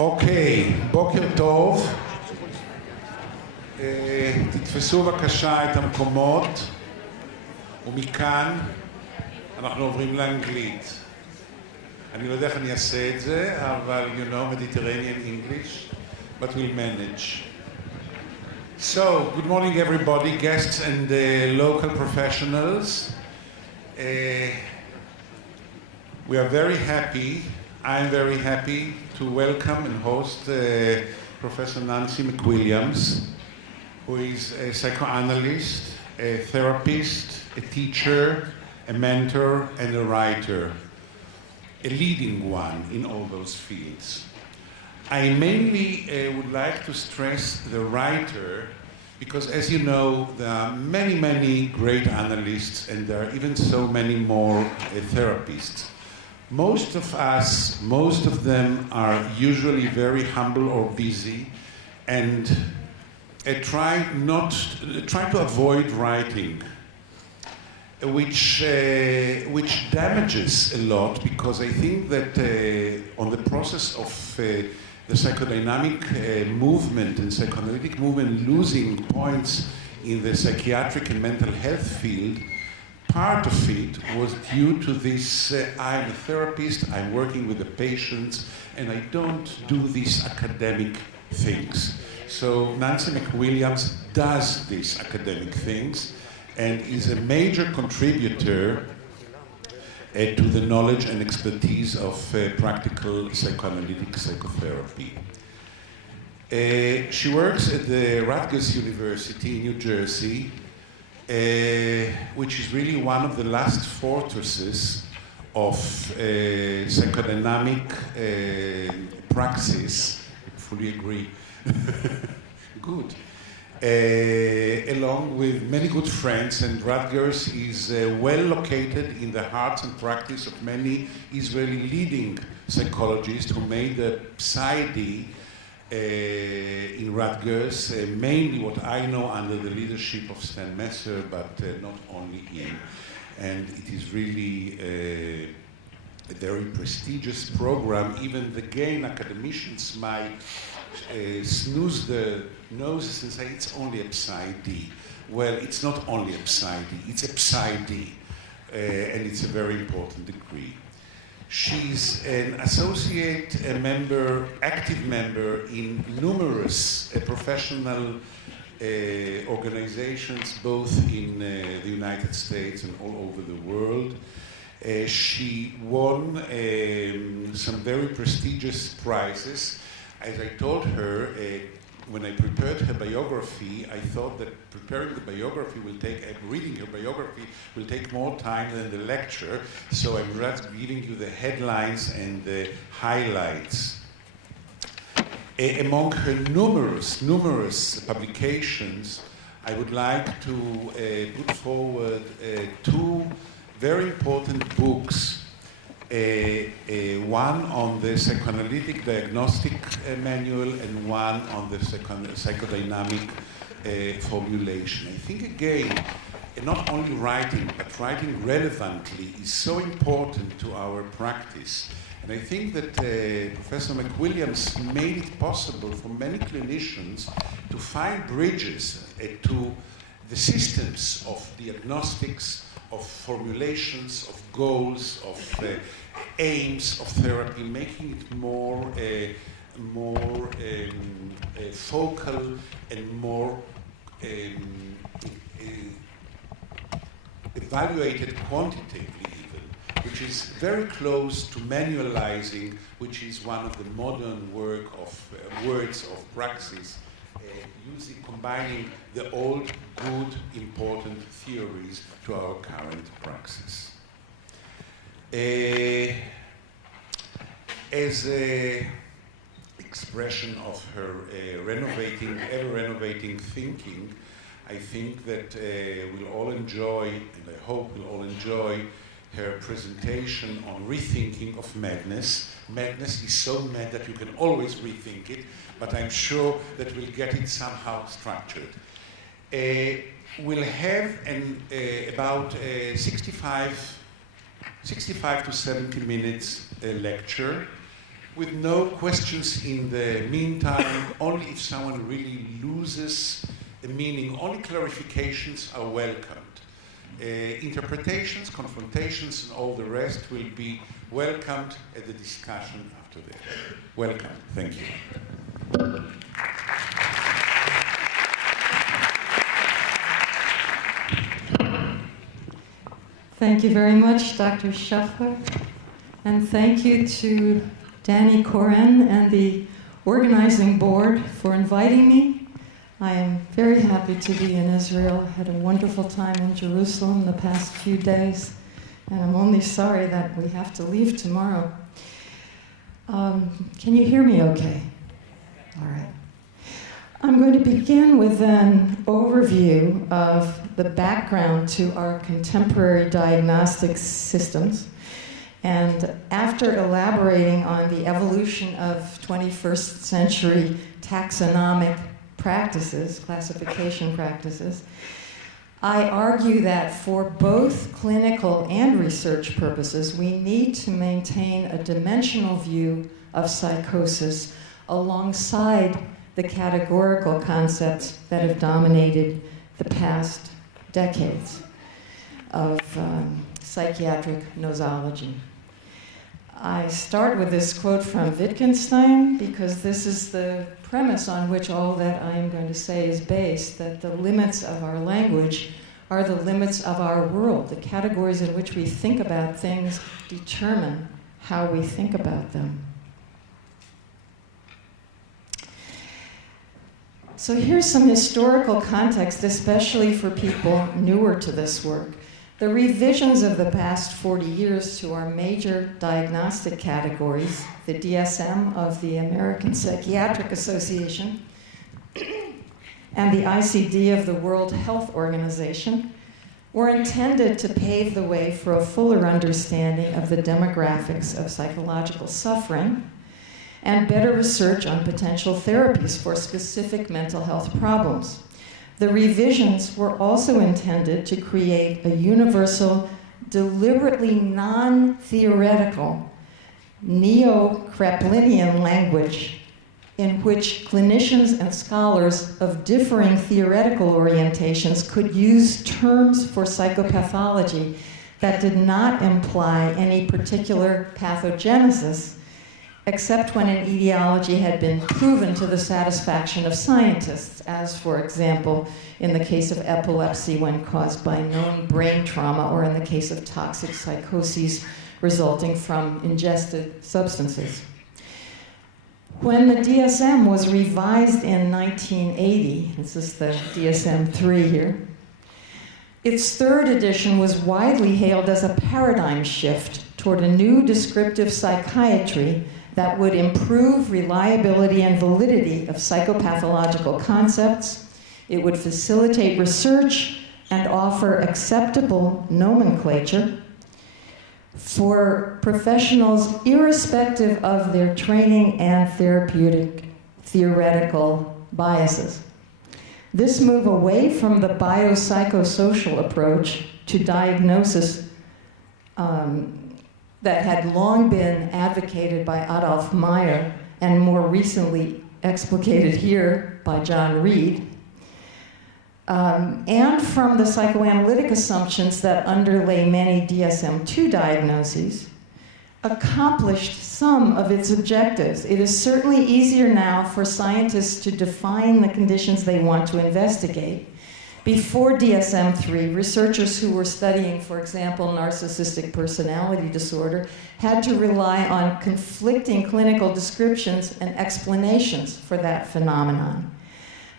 אוקיי, בוקר טוב. תתפסו בבקשה את המקומות, ומכאן אנחנו עוברים לאנגלית. אני לא יודע איך אני אעשה את זה, אבל you know Mediterranean English, but we'll manage. So, good morning everybody, guests and local professionals. We are very happy, I'm very happy to welcome and host Professor Nנסי מקוויליאמס, who is a psychoanalyst, a therapist, a teacher, a mentor, and a writer, a leading one in all those fields. I mainly would like to stress the writer because, as you know, there are many, many great analysts and there are even so many more therapists. Most of us, most of them are usually very humble or busy and try to avoid writing, which damages a lot, because I think that on the process of the psychodynamic movement and psychoanalytic movement losing points in the psychiatric and mental health field, part of it was due to this, I'm a therapist, I'm working with the patients, and I don't do these academic things. So Nנסי מקוויליאמס does these academic things and is a major contributor to the knowledge and expertise of practical psychoanalytic psychotherapy. She works at the Rutgers University in New Jersey, which is really one of the last fortresses of psychodynamic praxis. I fully agree. Good. Along with many good friends, and Rutgers is well located in the hearts and practice of many Israeli leading psychologists who made the PsyD in Rutgers, mainly what I know under the leadership of Stan Messer, but not only him. And it is really a very prestigious program. Even the GAIN academicians might snooze the noses and say it's only a PsyD. Well, it's not only a PsyD, it's a PsyD, and it's a very important degree. She's an associate member, active member in numerous professional organizations, both in the United States and all over the world. She won some very prestigious prizes. As I told her, when I prepared her biography, I thought that preparing the biography will take, reading her biography will take more time than the lecture, so I'm just giving you the headlines and the highlights. Among her numerous publications, I would like to put forward two very important books. One on the psychoanalytic diagnostic manual and one on the psychodynamic formulation. I think again, not only writing, but writing relevantly is so important to our practice. And I think that Professor McWilliams made it possible for many clinicians to find bridges to the systems of diagnostics, of formulations, of goals, of aims of therapy, making it more focal and more evaluated quantitatively even, which is very close to manualizing, which is one of the modern words of praxis, combining the old, good, important theories to our current praxis. As an expression of her ever-renovating thinking, I think that we'll all enjoy, and I hope we'll all enjoy, her presentation on rethinking of madness. Madness is so mad that you can always rethink it, but I'm sure that we'll get it somehow structured. We'll have about 65 to 70 minutes lecture, with no questions in the meantime, only if someone really loses a meaning. Only clarifications are welcomed. Interpretations, confrontations, and all the rest will be welcomed at the discussion after that. Welcome. Thank you. Thank you very much, Dr. Schaffler. And thank you to Danny Koren and the organizing board for inviting me. I am very happy to be in Israel. I had a wonderful time in Jerusalem the past few days, and I'm only sorry that we have to leave tomorrow. Can you hear me okay? All right. I'm going to begin with an overview of the background to our contemporary diagnostic systems. And after elaborating on the evolution of 21st century taxonomic practices, classification practices, I argue that for both clinical and research purposes, we need to maintain a dimensional view of psychosis alongside the categorical concepts that have dominated the past decades of psychiatric nosology. I start with this quote from Wittgenstein because this is the premise on which all that I am going to say is based, that the limits of our language are the limits of our world. The categories in which we think about things determine how we think about them. So here's some historical context, especially for people newer to this work. The revisions of the past 40 years to our major diagnostic categories, the DSM of the American Psychiatric Association and the ICD of the World Health Organization, were intended to pave the way for a fuller understanding of the demographics of psychological suffering and better research on potential therapies for specific mental health problems. The revisions were also intended to create a universal, deliberately non-theoretical, neo-Kraepelinian language in which clinicians and scholars of differing theoretical orientations could use terms for psychopathology that did not imply any particular pathogenesis, except when an etiology had been proven to the satisfaction of scientists, as, for example, in the case of epilepsy when caused by known brain trauma, or in the case of toxic psychoses resulting from ingested substances. When the DSM was revised in 1980, this is the DSM-3 here, its third edition was widely hailed as a paradigm shift toward a new descriptive psychiatry that would improve reliability and validity of psychopathological concepts. It would facilitate research and offer acceptable nomenclature for professionals irrespective of their training and therapeutic theoretical biases. This move away from the biopsychosocial approach to diagnosis that had long been advocated by Adolf Meyer and more recently explicated here by John Reed, and from the psychoanalytic assumptions that underlay many DSM-2 diagnoses, accomplished some of its objectives. It is certainly easier now for scientists to define the conditions they want to investigate. Before DSM-3, researchers who were studying, for example, narcissistic personality disorder had to rely on conflicting clinical descriptions and explanations for that phenomenon.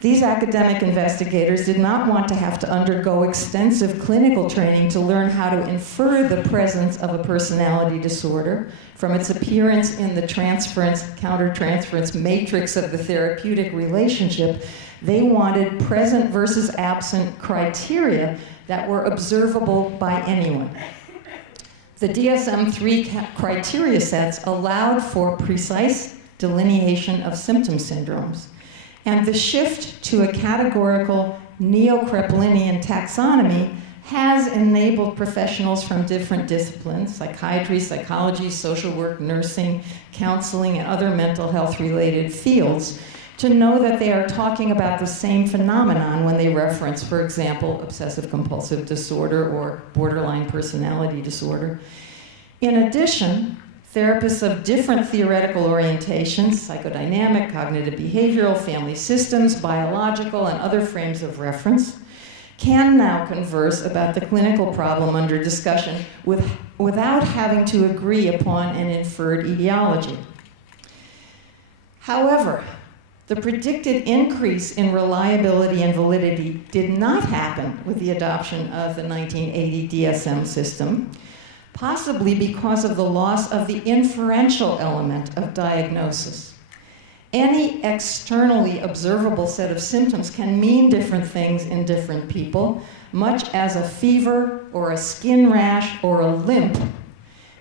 These academic investigators did not want to have to undergo extensive clinical training to learn how to infer the presence of a personality disorder from its appearance in the transference-countertransference matrix of the therapeutic relationship. They wanted present versus absent criteria that were observable by anyone. The DSM-3 criteria sets allowed for precise delineation of symptom syndromes. And the shift to a categorical neo-Kraepelinian taxonomy has enabled professionals from different disciplines, psychiatry, psychology, social work, nursing, counseling, and other mental health-related fields, to know that they are talking about the same phenomenon when they reference, for example, obsessive-compulsive disorder or borderline personality disorder. In addition, therapists of different theoretical orientations, psychodynamic, cognitive behavioral, family systems, biological, and other frames of reference, can now converse about the clinical problem under discussion without having to agree upon an inferred etiology. However, the predicted increase in reliability and validity did not happen with the adoption of the 1980 DSM system, possibly because of the loss of the inferential element of diagnosis. Any externally observable set of symptoms can mean different things in different people, much as a fever or a skin rash or a limp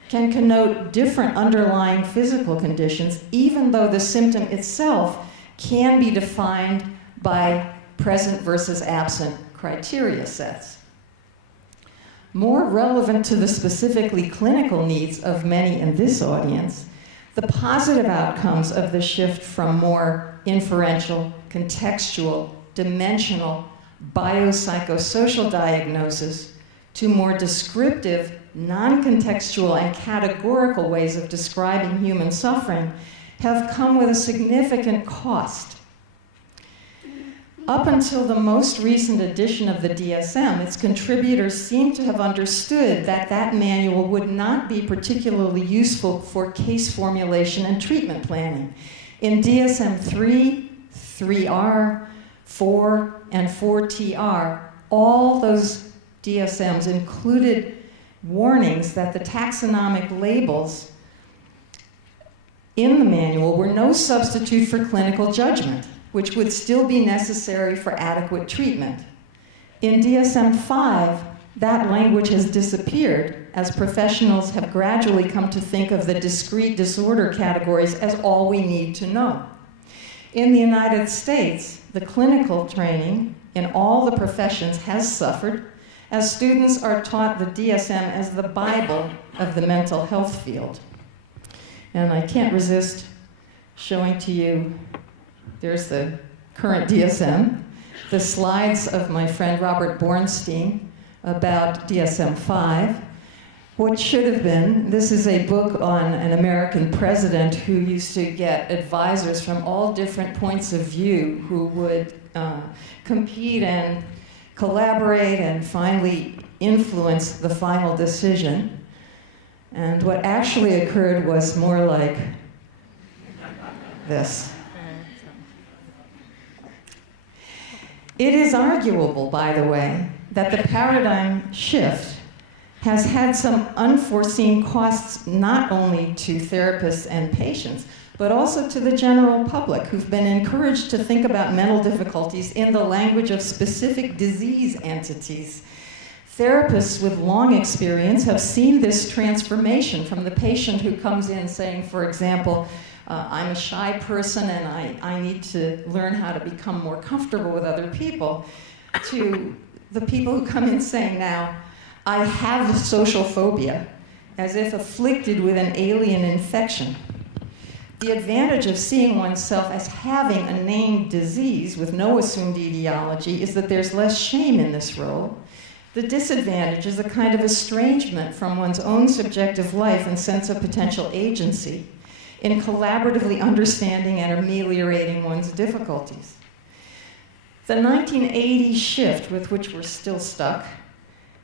can connote different underlying physical conditions, even though the symptom itself can be defined by present versus absent criteria sets. More relevant to the specifically clinical needs of many in this audience, the positive outcomes of the shift from more inferential, contextual, dimensional, biopsychosocial diagnosis to more descriptive, non-contextual, and categorical ways of describing human suffering have come with a significant cost. Up until the most recent edition of the DSM, its contributors seem to have understood that that manual would not be particularly useful for case formulation and treatment planning. In DSM-3, 3R, 4, and 4TR, all those DSMs included warnings that the taxonomic labels in the manual were no substitute for clinical judgment, which would still be necessary for adequate treatment. In DSM-5, that language has disappeared as professionals have gradually come to think of the discrete disorder categories as all we need to know. In the United States, the clinical training in all the professions has suffered as students are taught the DSM as the Bible of the mental health field. And I can't resist showing to you, there's the current DSM, the slides of my friend Robert Bornstein about DSM-5. What should have been, this is a book on an American president who used to get advisors from all different points of view who would compete and collaborate and finally influence the final decision. And what actually occurred was more like this. It is arguable, by the way, that the paradigm shift has had some unforeseen costs not only to therapists and patients, but also to the general public who've been encouraged to think about mental difficulties in the language of specific disease entities. Therapists with long experience have seen this transformation from the patient who comes in saying, for example, I'm a shy person and I need to learn how to become more comfortable with other people, to the people who come in saying now, I have social phobia, as if afflicted with an alien infection. The advantage of seeing oneself as having a named disease with no assumed etiology is that there's less shame in this role. The disadvantage is a kind of estrangement from one's own subjective life and sense of potential agency in collaboratively understanding and ameliorating one's difficulties. The 1980 shift with which we're still stuck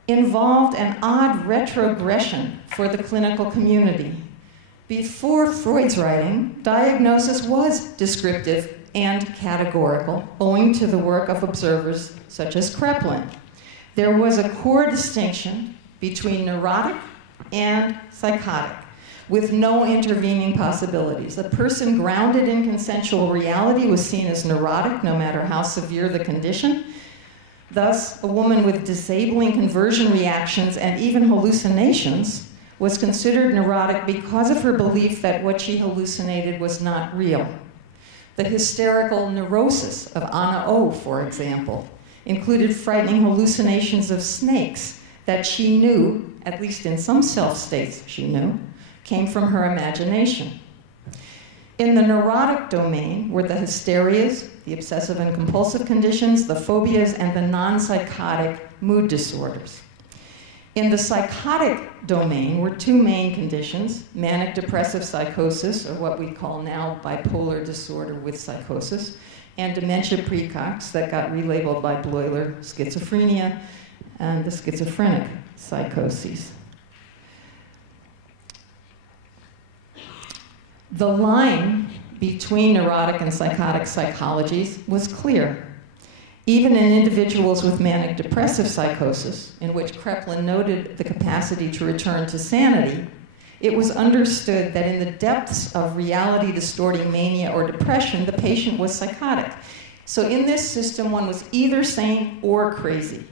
involved an odd retrogression for the clinical community. Before Freud's writing, diagnosis was descriptive and categorical, owing to the work of observers such as Kreplin. There was a core distinction between neurotic and psychotic, with no intervening possibilities. A person grounded in consensual reality was seen as neurotic, no matter how severe the condition. Thus, a woman with disabling conversion reactions and even hallucinations was considered neurotic because of her belief that what she hallucinated was not real. The hysterical neurosis of Anna O, for example, included frightening hallucinations of snakes that she knew, at least in some self-states she knew, came from her imagination. In the neurotic domain were the hysterias, the obsessive and compulsive conditions, the phobias, and the non-psychotic mood disorders. In the psychotic domain were two main conditions, manic depressive psychosis, or what we call now bipolar disorder with psychosis, and dementia precox that got relabeled by Bloiler schizophrenia, and the schizophrenic psychoses. The line between neurotic and psychotic psychologies was clear. Even in individuals with manic depressive psychosis, in which Kreplin noted the capacity to return to sanity, it was understood that in the depths of reality distorting mania or depression, the patient was psychotic. So in this system, one was either sane or crazy.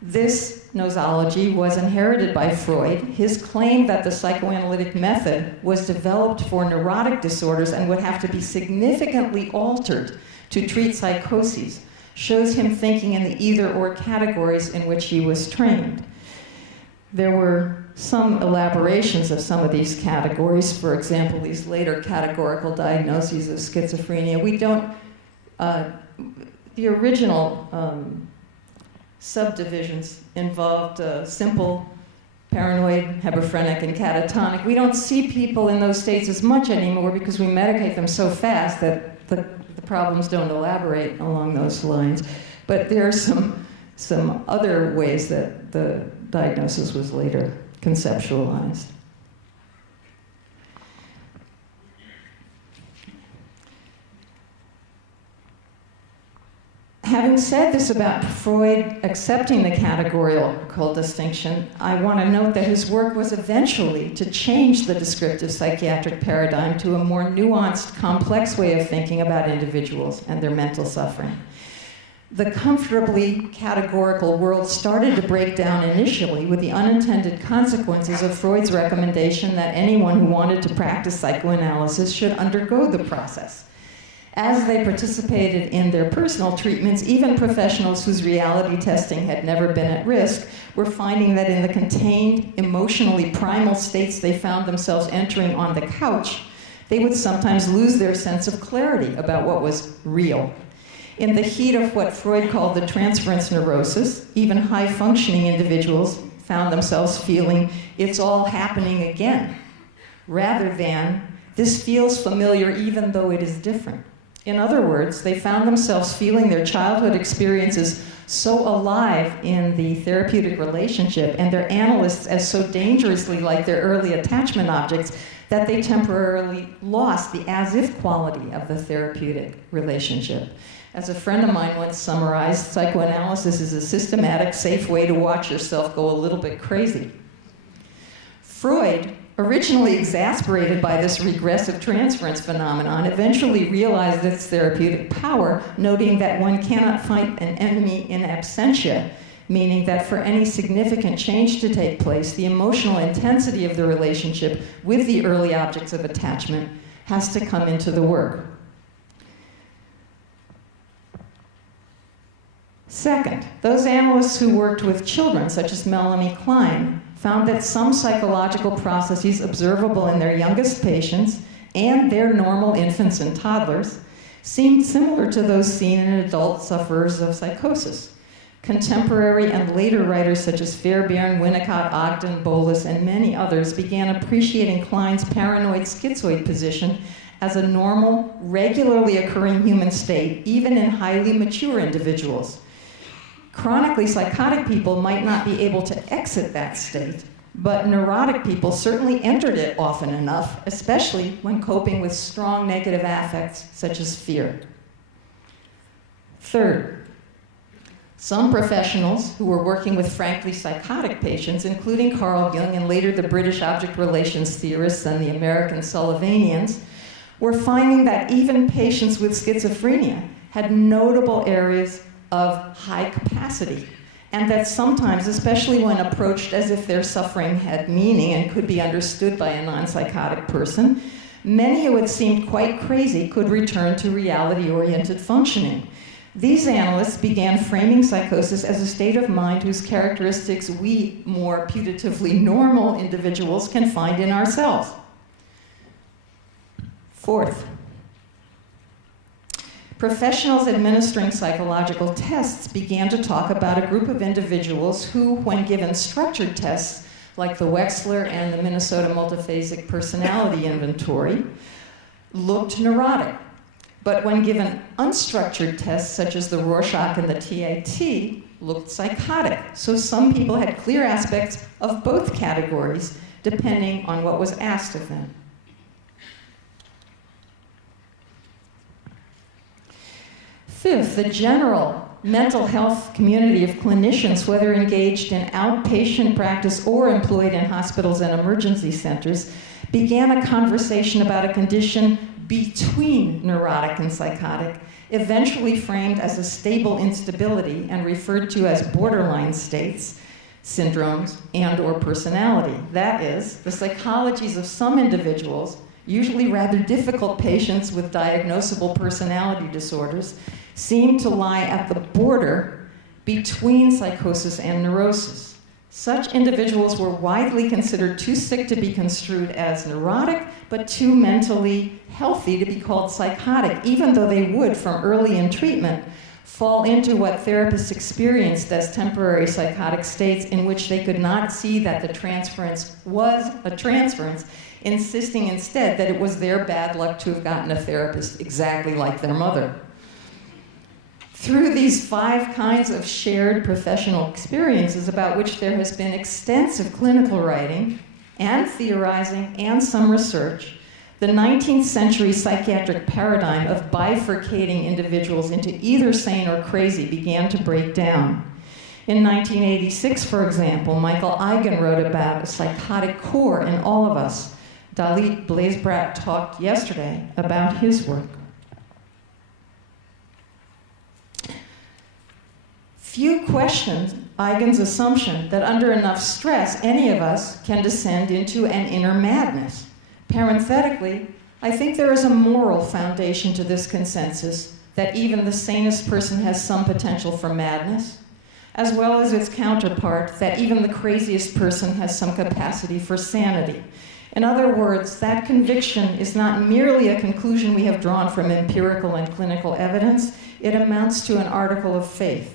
This nosology was inherited by Freud. His claim that the psychoanalytic method was developed for neurotic disorders and would have to be significantly altered to treat psychoses shows him thinking in the either-or categories in which he was trained. There were some elaborations of some of these categories, for example, these later categorical diagnoses of schizophrenia. We don't, the original subdivisions involved simple, paranoid, hebephrenic, and catatonic. We don't see people in those states as much anymore because we medicate them so fast that the problems don't elaborate along those lines. But there are some other ways that the diagnosis was later conceptualized. Having said this about Freud accepting the categorical distinction, I want to note that his work was eventually to change the descriptive psychiatric paradigm to a more nuanced, complex way of thinking about individuals and their mental suffering. The comfortably categorical world started to break down initially with the unintended consequences of Freud's recommendation that anyone who wanted to practice psychoanalysis should undergo the process. As they participated in their personal treatments, even professionals whose reality testing had never been at risk were finding that in the contained, emotionally primal states they found themselves entering on the couch, they would sometimes lose their sense of clarity about what was real. In the heat of what Freud called the transference neurosis, even high-functioning individuals found themselves feeling, it's all happening again, rather than, this feels familiar even though it is different. In other words, they found themselves feeling their childhood experiences so alive in the therapeutic relationship and their analysts as so dangerously like their early attachment objects that they temporarily lost the as-if quality of the therapeutic relationship. As a friend of mine once summarized, psychoanalysis is a systematic, safe way to watch yourself go a little bit crazy. Freud, originally exasperated by this regressive transference phenomenon, eventually realized its therapeutic power, noting that one cannot fight an enemy in absentia, meaning that for any significant change to take place, the emotional intensity of the relationship with the early objects of attachment has to come into the work. Second, those analysts who worked with children, such as Melanie Klein, found that some psychological processes observable in their youngest patients and their normal infants and toddlers seemed similar to those seen in adult sufferers of psychosis. Contemporary and later writers such as Fairbairn, Winnicott, Ogden, Bolus, and many others began appreciating Klein's paranoid schizoid position as a normal, regularly occurring human state, even in highly mature individuals. Chronically psychotic people might not be able to exit that state, but neurotic people certainly entered it often enough, especially when coping with strong negative affects such as fear. Third, some professionals who were working with frankly psychotic patients, including Carl Jung and later the British object relations theorists and the American Sullivanians, were finding that even patients with schizophrenia had notable areas of high capacity, and that sometimes, especially when approached as if their suffering had meaning and could be understood by a non-psychotic person, many who had seemed quite crazy could return to reality-oriented functioning. These analysts began framing psychosis as a state of mind whose characteristics we, more putatively normal individuals, can find in ourselves. Fourth, professionals administering psychological tests began to talk about a group of individuals who, when given structured tests like the Wechsler and the Minnesota Multiphasic Personality Inventory, looked neurotic. But when given unstructured tests, such as the Rorschach and the TAT, looked psychotic. So some people had clear aspects of both categories, depending on what was asked of them. Fifth, the general mental health community of clinicians, whether engaged in outpatient practice or employed in hospitals and emergency centers, began a conversation about a condition between neurotic and psychotic, eventually framed as a stable instability and referred to as borderline states, syndromes, and/or personality. That is, the psychologies of some individuals, usually rather difficult patients with diagnosable personality disorders, seem to lie at the border between psychosis and neurosis. Such individuals were widely considered too sick to be construed as neurotic, but too mentally healthy to be called psychotic, even though they would, from early in treatment, fall into what therapists experienced as temporary psychotic states in which they could not see that the transference was a transference, insisting instead that it was their bad luck to have gotten a therapist exactly like their mother. Through these 5 kinds of shared professional experiences about which there has been extensive clinical writing and theorizing and some research, the 19th century psychiatric paradigm of bifurcating individuals into either sane or crazy began to break down. In 1986, for example, Michael Eigen wrote about a psychotic core in all of us. Dalit Blazebrat talked yesterday about his work. Few question Eigen's assumption that under enough stress, any of us can descend into an inner madness. Parenthetically, I think there is a moral foundation to this consensus that even the sanest person has some potential for madness, as well as its counterpart that even the craziest person has some capacity for sanity. In other words, that conviction is not merely a conclusion we have drawn from empirical and clinical evidence, it amounts to an article of faith.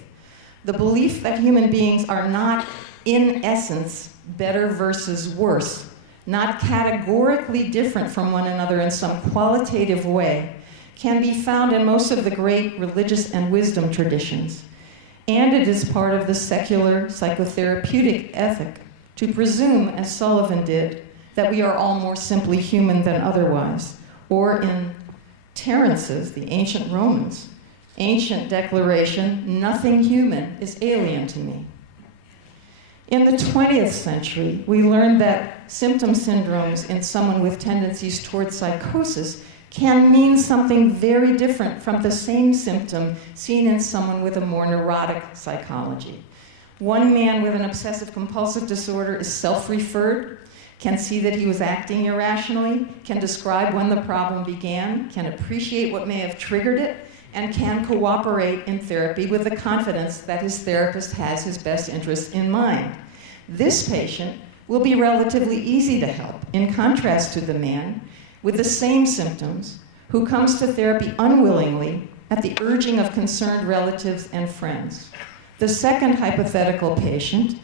The belief that human beings are not, in essence, better versus worse, not categorically different from one another in some qualitative way, can be found in most of the great religious and wisdom traditions. And it is part of the secular psychotherapeutic ethic to presume, as Sullivan did, that we are all more simply human than otherwise. Or in Terence's, the ancient Romans, ancient declaration, nothing human is alien to me. In the 20th century, we learned that symptom syndromes in someone with tendencies towards psychosis can mean something very different from the same symptom seen in someone with a more neurotic psychology. One man with an obsessive-compulsive disorder is self-referred, can see that he was acting irrationally, can describe when the problem began, can appreciate what may have triggered it, and can cooperate in therapy with the confidence that his therapist has his best interests in mind. This patient will be relatively easy to help, in contrast to the man with the same symptoms who comes to therapy unwillingly at the urging of concerned relatives and friends. The second hypothetical patient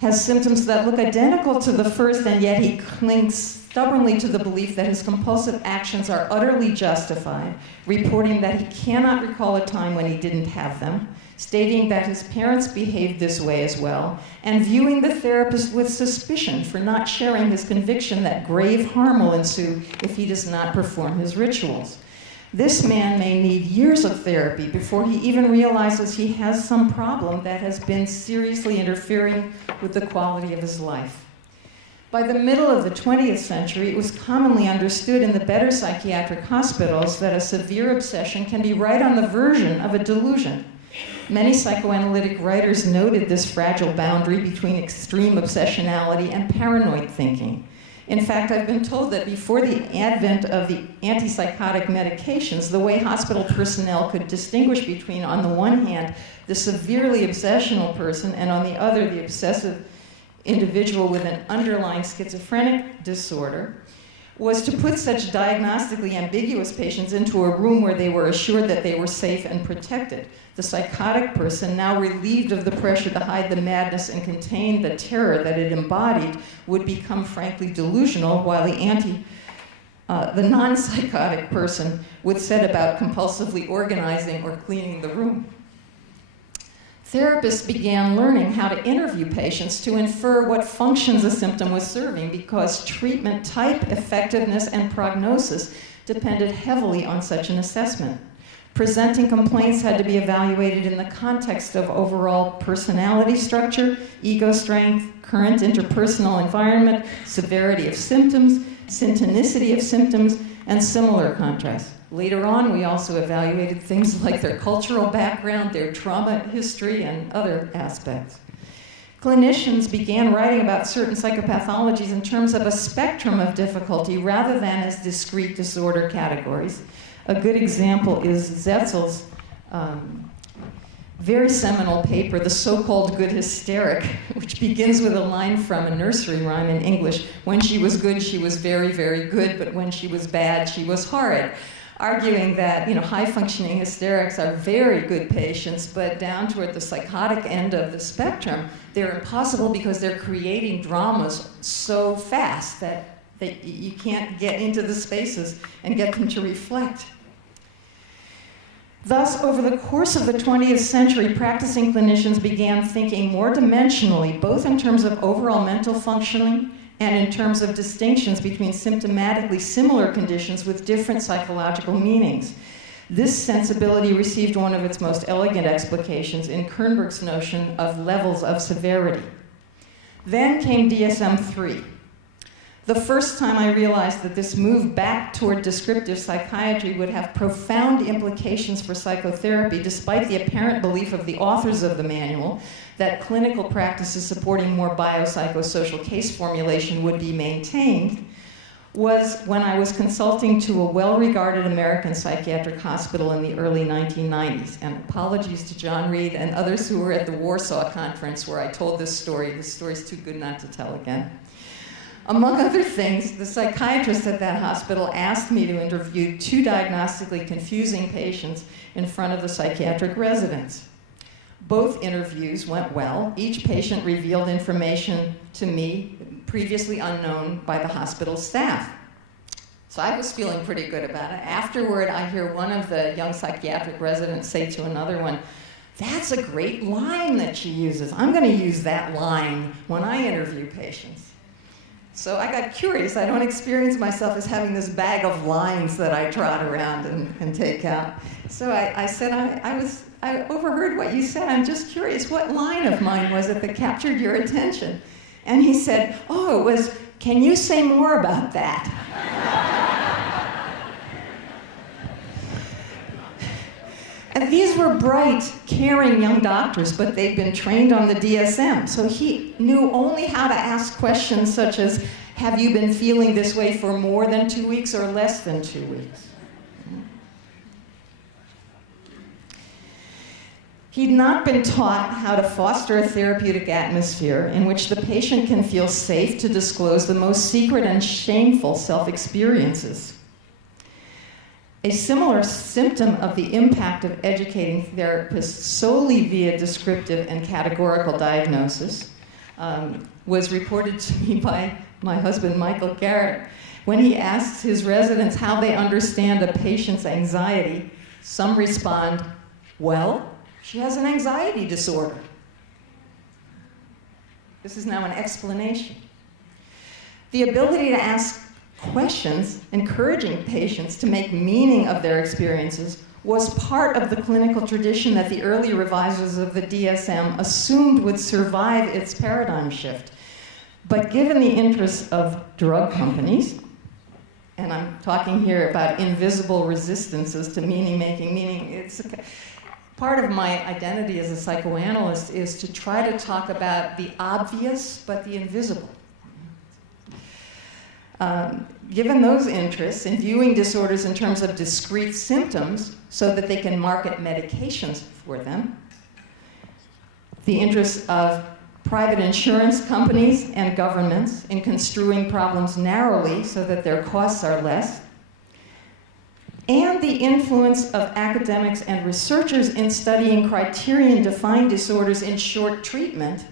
has symptoms that look identical to the first, and yet he clings stubbornly to the belief that his compulsive actions are utterly justified, reporting that he cannot recall a time when he didn't have them, stating that his parents behaved this way as well, and viewing the therapist with suspicion for not sharing his conviction that grave harm will ensue if he does not perform his rituals. This man may need years of therapy before he even realizes he has some problem that has been seriously interfering with the quality of his life. By the middle of the 20th century, it was commonly understood in the better psychiatric hospitals that a severe obsession can be right on the verge of a delusion. Many psychoanalytic writers noted this fragile boundary between extreme obsessionality and paranoid thinking. In fact, I've been told that before the advent of the antipsychotic medications, the way hospital personnel could distinguish between, on the one hand, the severely obsessional person, and on the other, the obsessive individual with an underlying schizophrenic disorder, was to put such diagnostically ambiguous patients into a room where they were assured that they were safe and protected. The psychotic person, now relieved of the pressure to hide the madness and contain the terror that it embodied, would become frankly delusional, while the non-psychotic person would set about compulsively organizing or cleaning the room. Therapists began learning how to interview patients to infer what functions a symptom was serving, because treatment type, effectiveness, and prognosis depended heavily on such an assessment. Presenting complaints had to be evaluated in the context of overall personality structure, ego strength, current interpersonal environment, severity of symptoms, syntonicity of symptoms, and similar contrasts. Later on, we also evaluated things like their cultural background, their trauma history, and other aspects. Clinicians began writing about certain psychopathologies in terms of a spectrum of difficulty rather than as discrete disorder categories. A good example is Zetzel's very seminal paper, The So-Called Good Hysteric, which begins with a line from a nursery rhyme in English. When she was good, she was very, very good, but when she was bad, she was horrid. Arguing that, high-functioning hysterics are very good patients, but down toward the psychotic end of the spectrum, they're impossible because they're creating dramas so fast that you can't get into the spaces and get them to reflect. Thus, over the course of the 20th century, practicing clinicians began thinking more dimensionally, both in terms of overall mental functioning and in terms of distinctions between symptomatically similar conditions with different psychological meanings. This sensibility received one of its most elegant explications in Kernberg's notion of levels of severity. Then came DSM-3. The first time I realized that this move back toward descriptive psychiatry would have profound implications for psychotherapy, despite the apparent belief of the authors of the manual that clinical practices supporting more biopsychosocial case formulation would be maintained, was when I was consulting to a well-regarded American psychiatric hospital in the early 1990s. And apologies to John Reed and others who were at the Warsaw conference where I told this story. This story's too good not to tell again. Among other things, the psychiatrist at that hospital asked me to interview 2 diagnostically confusing patients in front of the psychiatric residents. Both interviews went well. Each patient revealed information to me previously unknown by the hospital staff. So I was feeling pretty good about it. Afterward, I hear one of the young psychiatric residents say to another one, "That's a great line that she uses. I'm going to use that line when I interview patients." So I got curious. I don't experience myself as having this bag of lines that I trot around and take out. So I said, I overheard what you said. I'm just curious, what line of mine was it that captured your attention? And he said, oh, it was, "Can you say more about that?" And these were bright, caring young doctors, but they'd been trained on the DSM. So he knew only how to ask questions such as, have you been feeling this way for more than 2 weeks or less than 2 weeks? He'd not been taught how to foster a therapeutic atmosphere in which the patient can feel safe to disclose the most secret and shameful self-experiences. A similar symptom of the impact of educating therapists solely via descriptive and categorical diagnosis was reported to me by my husband, Michael Garrett. When he asks his residents how they understand a patient's anxiety, some respond, "Well, she has an anxiety disorder." This is now an explanation. The ability to ask questions, encouraging patients to make meaning of their experiences, was part of the clinical tradition that the early revisers of the DSM assumed would survive its paradigm shift. But given the interests of drug companies, and I'm talking here about invisible resistances to meaning-making, it's part of my identity as a psychoanalyst is to try to talk about the obvious but the invisible. Given those interests in viewing disorders in terms of discrete symptoms so that they can market medications for them, the interests of private insurance companies and governments in construing problems narrowly so that their costs are less, and the influence of academics and researchers in studying criterion-defined disorders in short treatment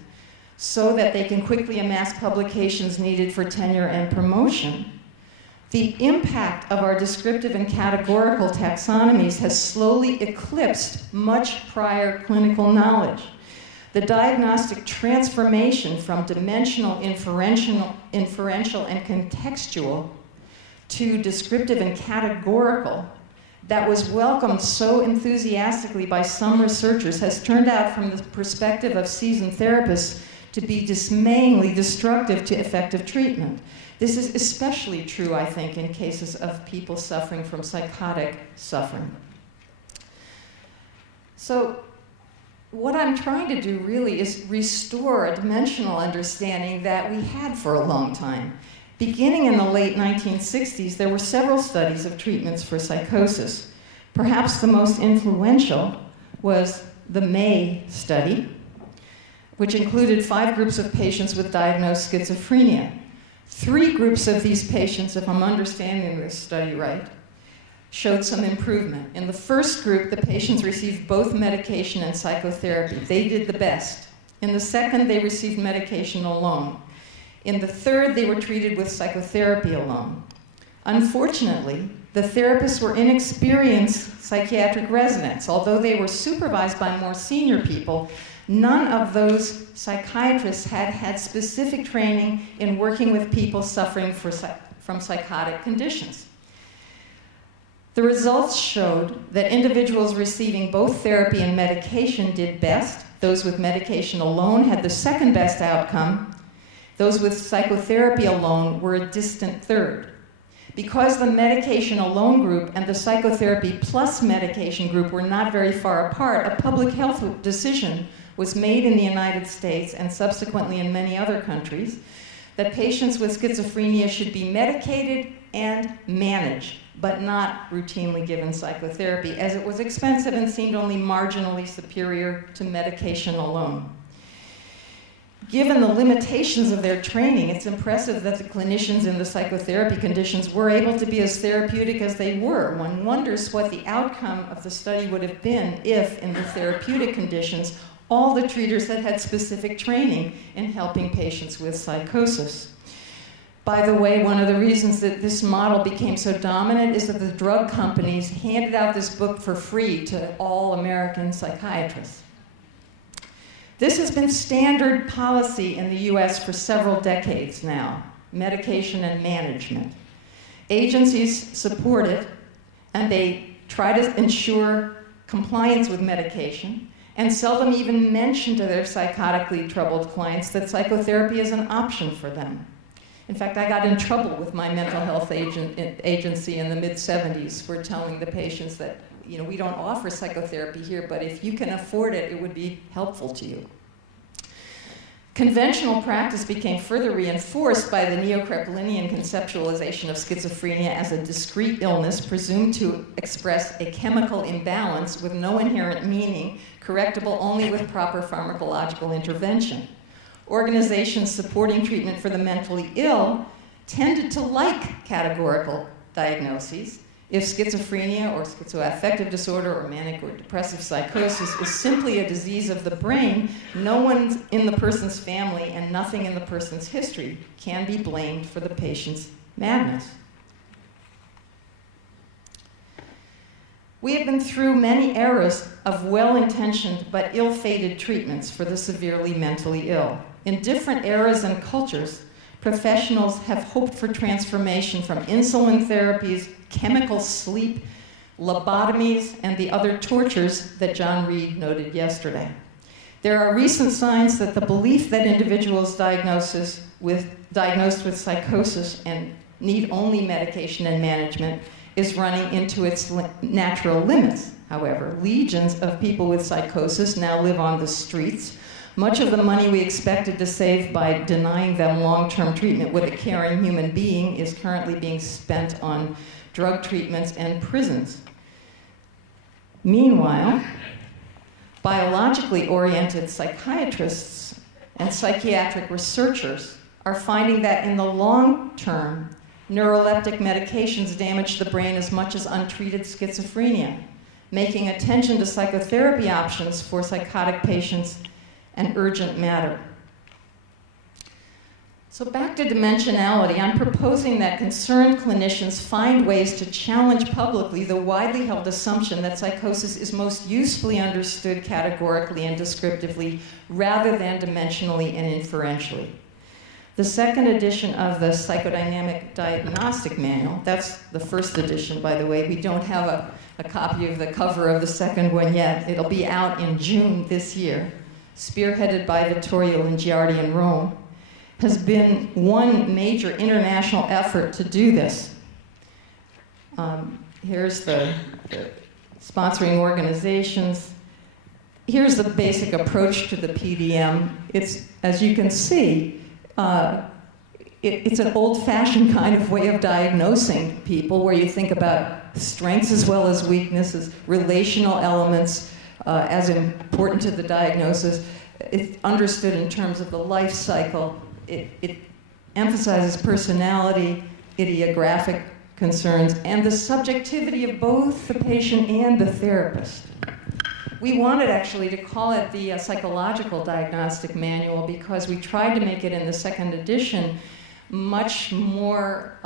so that they can quickly amass publications needed for tenure and promotion. The impact of our descriptive and categorical taxonomies has slowly eclipsed much prior clinical knowledge. The diagnostic transformation from dimensional, inferential, and contextual to descriptive and categorical that was welcomed so enthusiastically by some researchers has turned out, from the perspective of seasoned therapists, to be dismayingly destructive to effective treatment. This is especially true, I think, in cases of people suffering from psychotic suffering. So what I'm trying to do really is restore a dimensional understanding that we had for a long time. Beginning in the late 1960s, there were several studies of treatments for psychosis. Perhaps the most influential was the May study, which included 5 groups of patients with diagnosed schizophrenia. 3 groups of these patients, if I'm understanding this study right, showed some improvement. In the first group, the patients received both medication and psychotherapy. They did the best. In the second, they received medication alone. In the third, they were treated with psychotherapy alone. Unfortunately, the therapists were inexperienced psychiatric residents. Although they were supervised by more senior people, none of those psychiatrists had had specific training in working with people suffering from psychotic conditions. The results showed that individuals receiving both therapy and medication did best. Those with medication alone had the second best outcome. Those with psychotherapy alone were a distant third. Because the medication alone group and the psychotherapy plus medication group were not very far apart, a public health decision was made in the United States and subsequently in many other countries that patients with schizophrenia should be medicated and managed, but not routinely given psychotherapy, as it was expensive and seemed only marginally superior to medication alone. Given the limitations of their training, it's impressive that the clinicians in the psychotherapy conditions were able to be as therapeutic as they were. One wonders what the outcome of the study would have been if, in the therapeutic conditions, all the treaters had had specific training in helping patients with psychosis. By the way, one of the reasons that this model became so dominant is that the drug companies handed out this book for free to all American psychiatrists. This has been standard policy in the US for several decades now, medication and management. Agencies support it, and they try to ensure compliance with medication, and seldom even mention to their psychotically troubled clients that psychotherapy is an option for them. In fact, I got in trouble with my mental health agency in the mid-'70s for telling the patients that, we don't offer psychotherapy here, but if you can afford it, it would be helpful to you. Conventional practice became further reinforced by the neo-Kraepelinian conceptualization of schizophrenia as a discrete illness presumed to express a chemical imbalance with no inherent meaning, correctable only with proper pharmacological intervention. Organizations supporting treatment for the mentally ill tended to like categorical diagnoses. If schizophrenia or schizoaffective disorder or manic or depressive psychosis is simply a disease of the brain, no one in the person's family and nothing in the person's history can be blamed for the patient's madness. We have been through many eras of well-intentioned but ill-fated treatments for the severely mentally ill. In different eras and cultures, professionals have hoped for transformation from insulin therapies, chemical sleep, lobotomies, and the other tortures that John Reed noted yesterday. There are recent signs that the belief that individuals diagnosed with psychosis and need only medication and management is running into its natural limits. However, legions of people with psychosis now live on the streets, Much of the money we expected to save by denying them long-term treatment with a caring human being is currently being spent on drug treatments and prisons. Meanwhile, biologically oriented psychiatrists and psychiatric researchers are finding that in the long term, neuroleptic medications damage the brain as much as untreated schizophrenia, making attention to psychotherapy options for psychotic patients an urgent matter. So back to dimensionality, I'm proposing that concerned clinicians find ways to challenge publicly the widely held assumption that psychosis is most usefully understood categorically and descriptively rather than dimensionally and inferentially. The second edition of the Psychodynamic Diagnostic Manual, that's the first edition, by the way. We don't have a copy of the cover of the second one yet. It'll be out in June this year, spearheaded by Vittorio Lingiardi in Rome, has been one major international effort to do this. Here's the sponsoring organizations. Here's the basic approach to the PDM. It's, as you can see, it's an old-fashioned kind of way of diagnosing people where you think about strengths as well as weaknesses, relational elements as important to the diagnosis. It's understood in terms of the life cycle. It emphasizes personality, idiographic concerns, and the subjectivity of both the patient and the therapist. We wanted actually to call it the Psychological Diagnostic Manual because we tried to make it in the second edition much more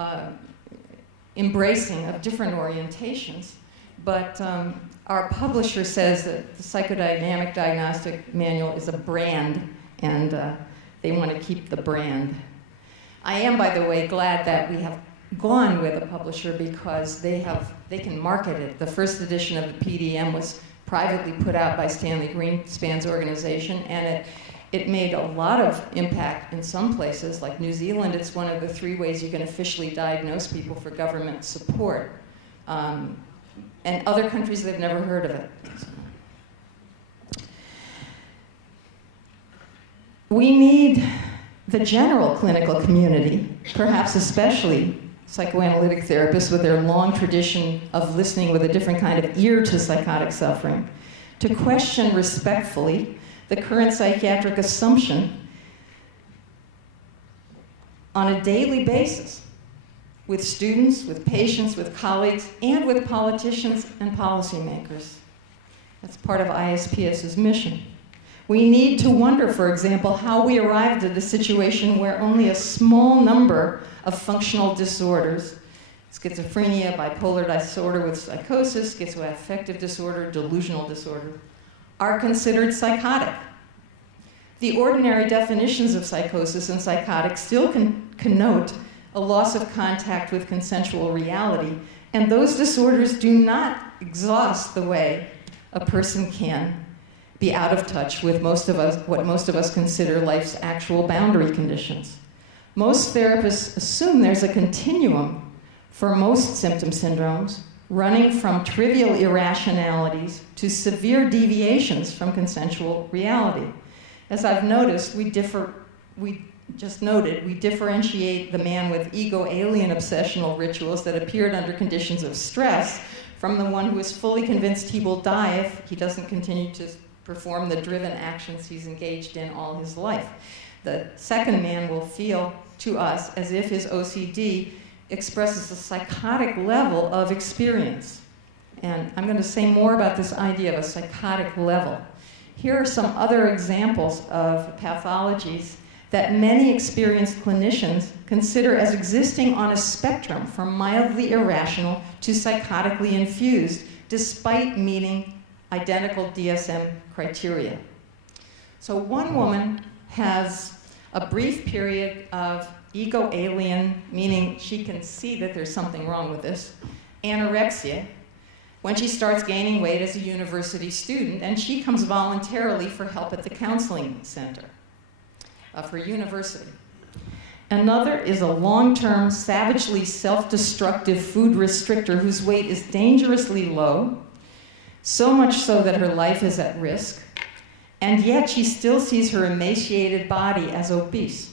embracing of different orientations. But our publisher says that the Psychodynamic Diagnostic Manual is a brand, and they want to keep the brand. I am, by the way, glad that we have gone with a publisher because they can market it. The first edition of the PDM was privately put out by Stanley Greenspan's organization, and it made a lot of impact in some places, like New Zealand. It's one of the 3 ways you can officially diagnose people for government support. And other countries, they've never heard of it. We need the general clinical community, perhaps especially psychoanalytic therapists with their long tradition of listening with a different kind of ear to psychotic suffering, to question respectfully the current psychiatric assumption on a daily basis with students, with patients, with colleagues, and with politicians and policymakers. That's part of ISPS's mission. We need to wonder, for example, how we arrived at a situation where only a small number of functional disorders, schizophrenia, bipolar disorder with psychosis, schizoaffective disorder, delusional disorder, are considered psychotic. The ordinary definitions of psychosis and psychotic still connote a loss of contact with consensual reality, and those disorders do not exhaust the way a person can be out of touch with what most of us consider life's actual boundary conditions. Most therapists assume there's a continuum for most symptom syndromes, running from trivial irrationalities to severe deviations from consensual reality. As I've noticed, we differentiate the man with ego-alien obsessional rituals that appeared under conditions of stress from the one who is fully convinced he will die if he doesn't continue to perform the driven actions he's engaged in all his life. The second man will feel to us as if his OCD expresses a psychotic level of experience. And I'm going to say more about this idea of a psychotic level. Here are some other examples of pathologies that many experienced clinicians consider as existing on a spectrum from mildly irrational to psychotically infused, despite meeting identical DSM criteria. So one woman has a brief period of ego-alien, meaning she can see that there's something wrong with this, anorexia, when she starts gaining weight as a university student, and she comes voluntarily for help at the counseling center for university. Another is a long-term, savagely self-destructive food restrictor whose weight is dangerously low, so much so that her life is at risk, and yet she still sees her emaciated body as obese.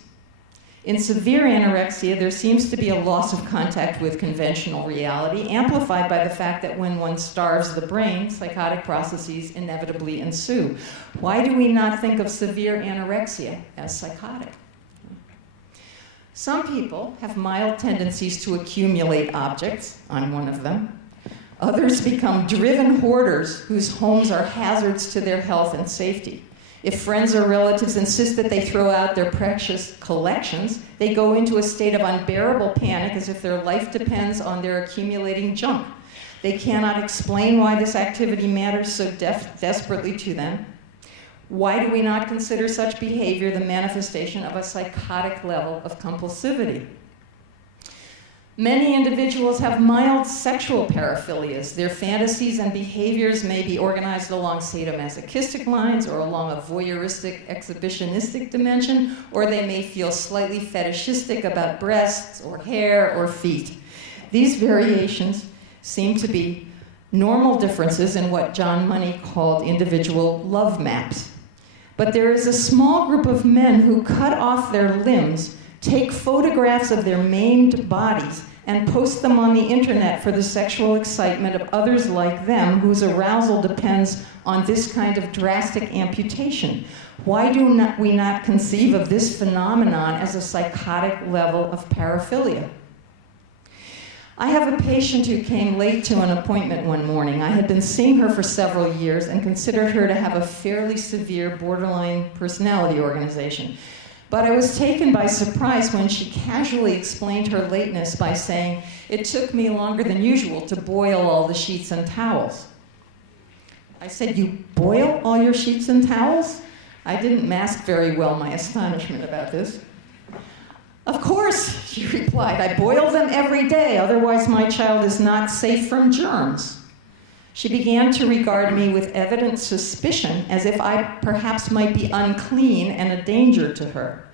In severe anorexia, there seems to be a loss of contact with conventional reality, amplified by the fact that when one starves the brain, psychotic processes inevitably ensue. Why do we not think of severe anorexia as psychotic? Some people have mild tendencies to accumulate objects. I'm one of them. Others become driven hoarders whose homes are hazards to their health and safety. If friends or relatives insist that they throw out their precious collections, they go into a state of unbearable panic as if their life depends on their accumulating junk. They cannot explain why this activity matters so desperately to them. Why do we not consider such behavior the manifestation of a psychotic level of compulsivity? Many individuals have mild sexual paraphilias. Their fantasies and behaviors may be organized along sadomasochistic lines or along a voyeuristic, exhibitionistic dimension, or they may feel slightly fetishistic about breasts or hair or feet. These variations seem to be normal differences in what John Money called individual love maps. But there is a small group of men who cut off their limbs, take photographs of their maimed bodies, and post them on the internet for the sexual excitement of others like them whose arousal depends on this kind of drastic amputation. Why do we not conceive of this phenomenon as a psychotic level of paraphilia? I have a patient who came late to an appointment one morning. I had been seeing her for several years and considered her to have a fairly severe borderline personality organization. But I was taken by surprise when she casually explained her lateness by saying, "It took me longer than usual to boil all the sheets and towels." I said, "You boil all your sheets and towels?" I didn't mask very well my astonishment about this. "Of course," she replied, "I boil them every day, otherwise my child is not safe from germs." She began to regard me with evident suspicion, as if I perhaps might be unclean and a danger to her.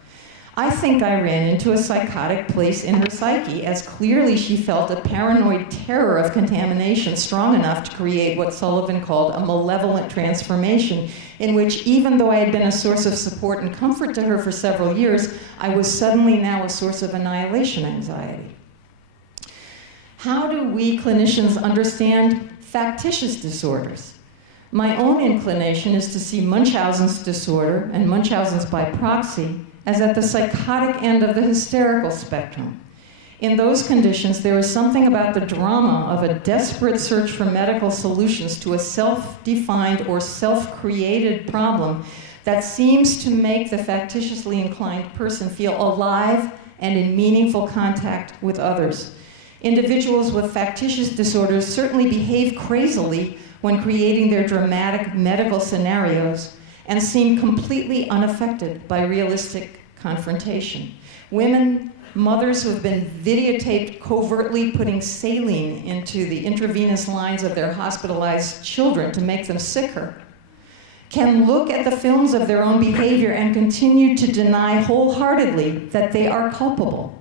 I think I ran into a psychotic place in her psyche, as clearly she felt a paranoid terror of contamination strong enough to create what Sullivan called a malevolent transformation, in which, even though I had been a source of support and comfort to her for several years, I was suddenly now a source of annihilation anxiety. How do we clinicians understand factitious disorders? My own inclination is to see Munchausen's disorder and Munchausen's by proxy as at the psychotic end of the hysterical spectrum. In those conditions, there is something about the drama of a desperate search for medical solutions to a self-defined or self-created problem that seems to make the factitiously inclined person feel alive and in meaningful contact with others. Individuals with factitious disorders certainly behave crazily when creating their dramatic medical scenarios and seem completely unaffected by realistic confrontation. Women, mothers who have been videotaped covertly putting saline into the intravenous lines of their hospitalized children to make them sicker, can look at the films of their own behavior and continue to deny wholeheartedly that they are culpable.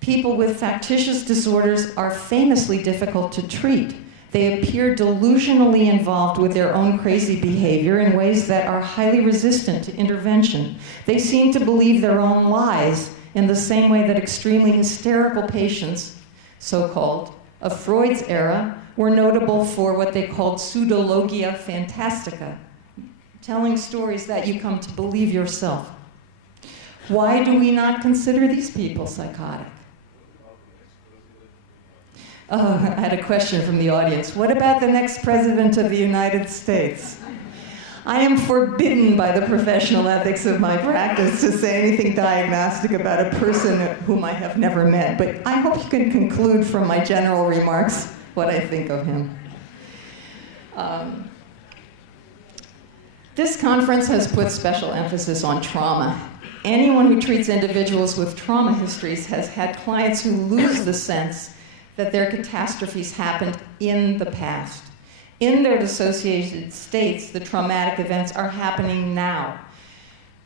People with factitious disorders are famously difficult to treat. They appear delusionally involved with their own crazy behavior in ways that are highly resistant to intervention. They seem to believe their own lies in the same way that extremely hysterical patients, so-called, of Freud's era were notable for what they called pseudologia fantastica, telling stories that you come to believe yourself. Why do we not consider these people psychotic? Oh, I had a question from the audience. What about the next president of the United States? I am forbidden by the professional ethics of my practice to say anything diagnostic about a person whom I have never met, but I hope you can conclude from my general remarks what I think of him. This conference has put special emphasis on trauma. Anyone who treats individuals with trauma histories has had clients who lose the sense that their catastrophes happened in the past. In their dissociated states, the traumatic events are happening now.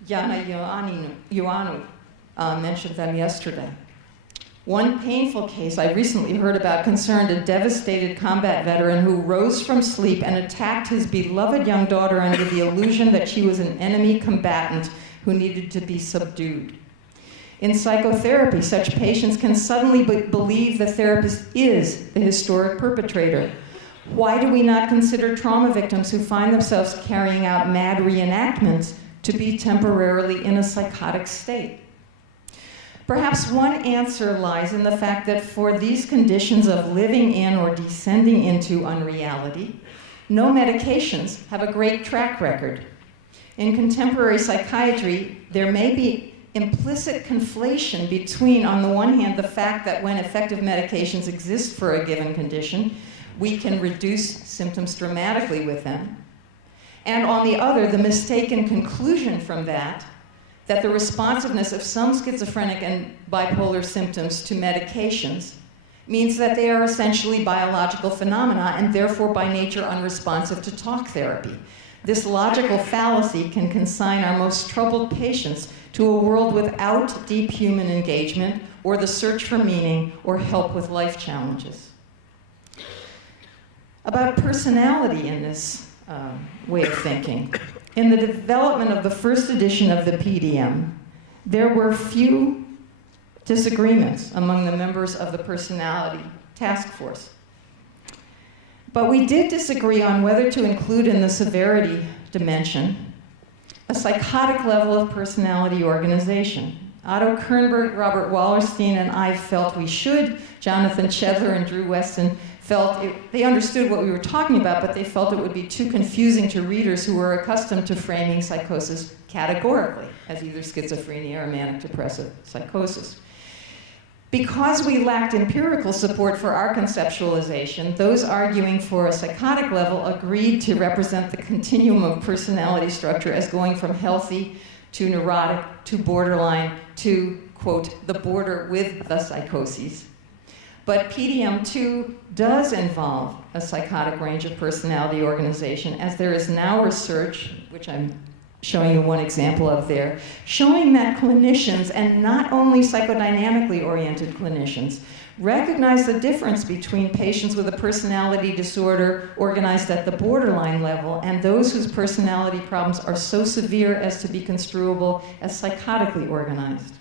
Yana Ioannou mentioned them yesterday. One painful case I recently heard about concerned a devastated combat veteran who rose from sleep and attacked his beloved young daughter under the illusion that she was an enemy combatant who needed to be subdued. In psychotherapy, such patients can suddenly believe the therapist is the historic perpetrator. Why do we not consider trauma victims who find themselves carrying out mad reenactments to be temporarily in a psychotic state? Perhaps one answer lies in the fact that for these conditions of living in or descending into unreality, no medications have a great track record. In contemporary psychiatry, there may be implicit conflation between, on the one hand, the fact that when effective medications exist for a given condition, we can reduce symptoms dramatically with them, and on the other, the mistaken conclusion from that the responsiveness of some schizophrenic and bipolar symptoms to medications means that they are essentially biological phenomena and therefore by nature unresponsive to talk therapy. This logical fallacy can consign our most troubled patients to a world without deep human engagement or the search for meaning or help with life challenges. About personality in this way of thinking. In the development of the first edition of the PDM, there were few disagreements among the members of the personality task force. But we did disagree on whether to include in the severity dimension a psychotic level of personality organization. Otto Kernberg, Robert Wallerstein, and I felt we should. Jonathan Chedler and Drew Weston felt they understood what we were talking about, but they felt it would be too confusing to readers who were accustomed to framing psychosis categorically as either schizophrenia or manic depressive psychosis. Because we lacked empirical support for our conceptualization, those arguing for a psychotic level agreed to represent the continuum of personality structure as going from healthy to neurotic to borderline to, quote, the border with the psychoses. But PDM2 does involve a psychotic range of personality organization, as there is now research, which I'm showing you one example of there, showing that clinicians, and not only psychodynamically oriented clinicians, recognize the difference between patients with a personality disorder organized at the borderline level and those whose personality problems are so severe as to be construable as psychotically organized.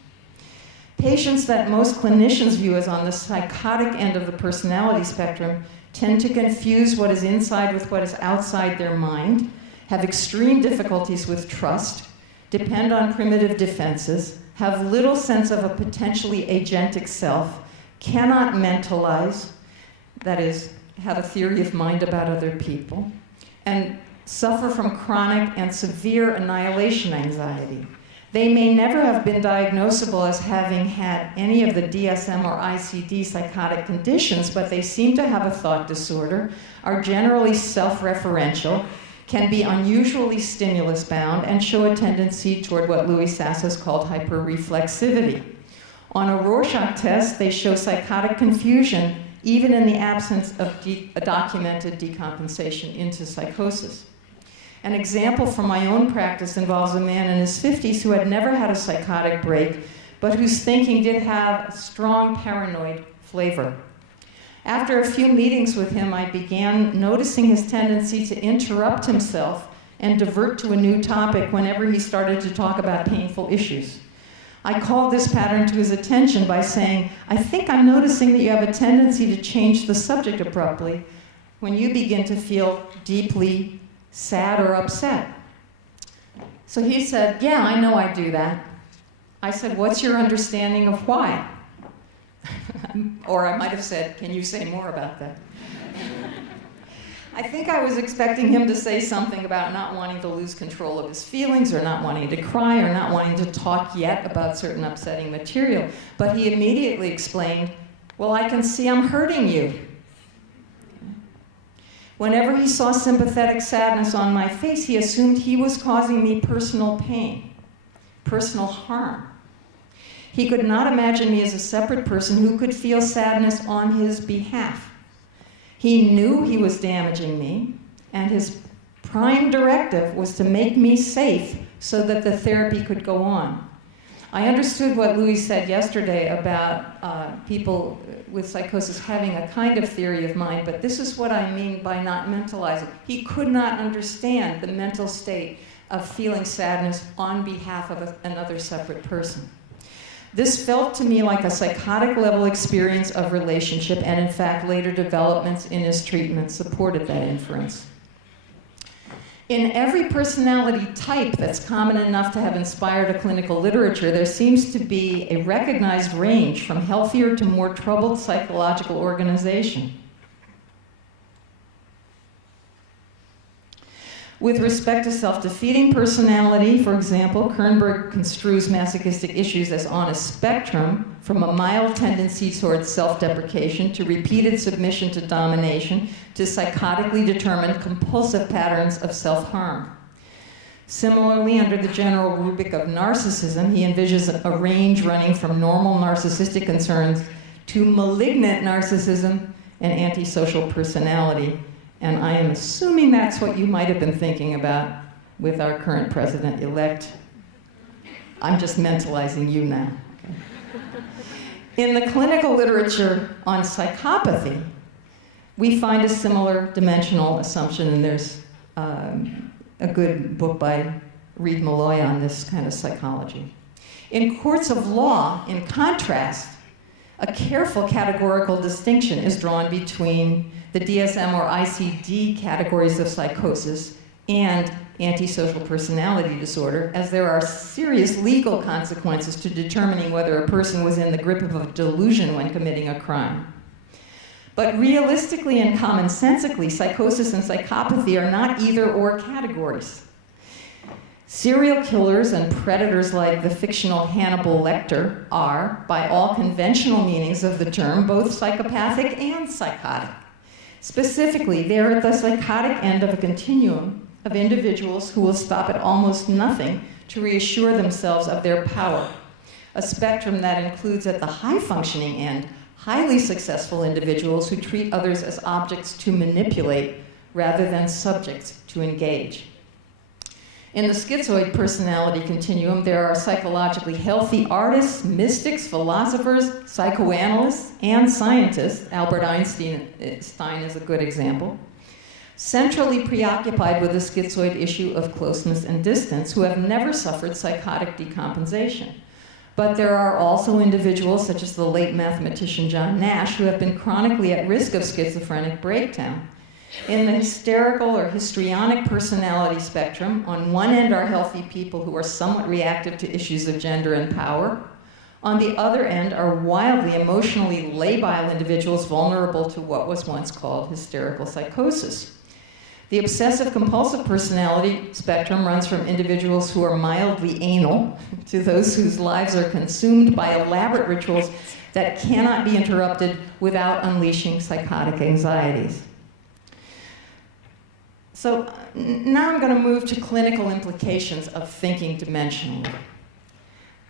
Patients that most clinicians view as on the psychotic end of the personality spectrum tend to confuse what is inside with what is outside their mind, have extreme difficulties with trust, depend on primitive defenses, have little sense of a potentially agentic self, cannot mentalize, that is, have a theory of mind about other people, and suffer from chronic and severe annihilation anxiety. They may never have been diagnosable as having had any of the DSM or ICD psychotic conditions, but they seem to have a thought disorder, are generally self-referential, can be unusually stimulus-bound, and show a tendency toward what Louis Sassos called hyperreflexivity. On a Rorschach test, they show psychotic confusion, even in the absence of documented decompensation into psychosis. An example from my own practice involves a man in his 50s who had never had a psychotic break, but whose thinking did have a strong paranoid flavor. After a few meetings with him, I began noticing his tendency to interrupt himself and divert to a new topic whenever he started to talk about painful issues. I called this pattern to his attention by saying, "I think I'm noticing that you have a tendency to change the subject abruptly when you begin to feel deeply sad or upset." So he said, "Yeah, I know I do that." I said, "What's your understanding of why?" Or I might have said, "Can you say more about that?" I think I was expecting him to say something about not wanting to lose control of his feelings, or not wanting to cry, or not wanting to talk yet about certain upsetting material. But he immediately explained, "Well, I can see I'm hurting you." Whenever he saw sympathetic sadness on my face, he assumed he was causing me personal pain, personal harm. He could not imagine me as a separate person who could feel sadness on his behalf. He knew he was damaging me, and his prime directive was to make me safe so that the therapy could go on. I understood what Louis said yesterday about people with psychosis having a kind of theory of mind, but this is what I mean by not mentalizing. He could not understand the mental state of feeling sadness on behalf of another separate person. This felt to me like a psychotic level experience of relationship, and in fact later developments in his treatment supported that inference. In every personality type that's common enough to have inspired a clinical literature, there seems to be a recognized range from healthier to more troubled psychological organization. With respect to self-defeating personality, for example, Kernberg construes masochistic issues as on a spectrum from a mild tendency towards self-deprecation to repeated submission to domination to psychotically determined compulsive patterns of self-harm. Similarly, under the general rubric of narcissism, he envisions a range running from normal narcissistic concerns to malignant narcissism and antisocial personality. And I am assuming that's what you might have been thinking about with our current president-elect. I'm just mentalizing you now. In the clinical literature on psychopathy, we find a similar dimensional assumption, and there's a good book by Reed Malloy on this kind of psychology. In courts of law, in contrast, a careful categorical distinction is drawn between the DSM or ICD categories of psychosis and antisocial personality disorder, as there are serious legal consequences to determining whether a person was in the grip of a delusion when committing a crime. But realistically and commonsensically, psychosis and psychopathy are not either-or categories. Serial killers and predators like the fictional Hannibal Lecter are, by all conventional meanings of the term, both psychopathic and psychotic. Specifically, they're at the psychotic end of a continuum of individuals who will stop at almost nothing to reassure themselves of their power, a spectrum that includes at the high-functioning end highly successful individuals who treat others as objects to manipulate rather than subjects to engage. In the schizoid personality continuum, there are psychologically healthy artists, mystics, philosophers, psychoanalysts, and scientists. Albert Einstein is a good example. Centrally preoccupied with the schizoid issue of closeness and distance, who have never suffered psychotic decompensation. But there are also individuals, such as the late mathematician John Nash, who have been chronically at risk of schizophrenic breakdown. In the hysterical or histrionic personality spectrum, on one end are healthy people who are somewhat reactive to issues of gender and power. On the other end are wildly emotionally labile individuals vulnerable to what was once called hysterical psychosis. The obsessive-compulsive personality spectrum runs from individuals who are mildly anal to those whose lives are consumed by elaborate rituals that cannot be interrupted without unleashing psychotic anxieties. So now I'm going to move to clinical implications of thinking dimensionally.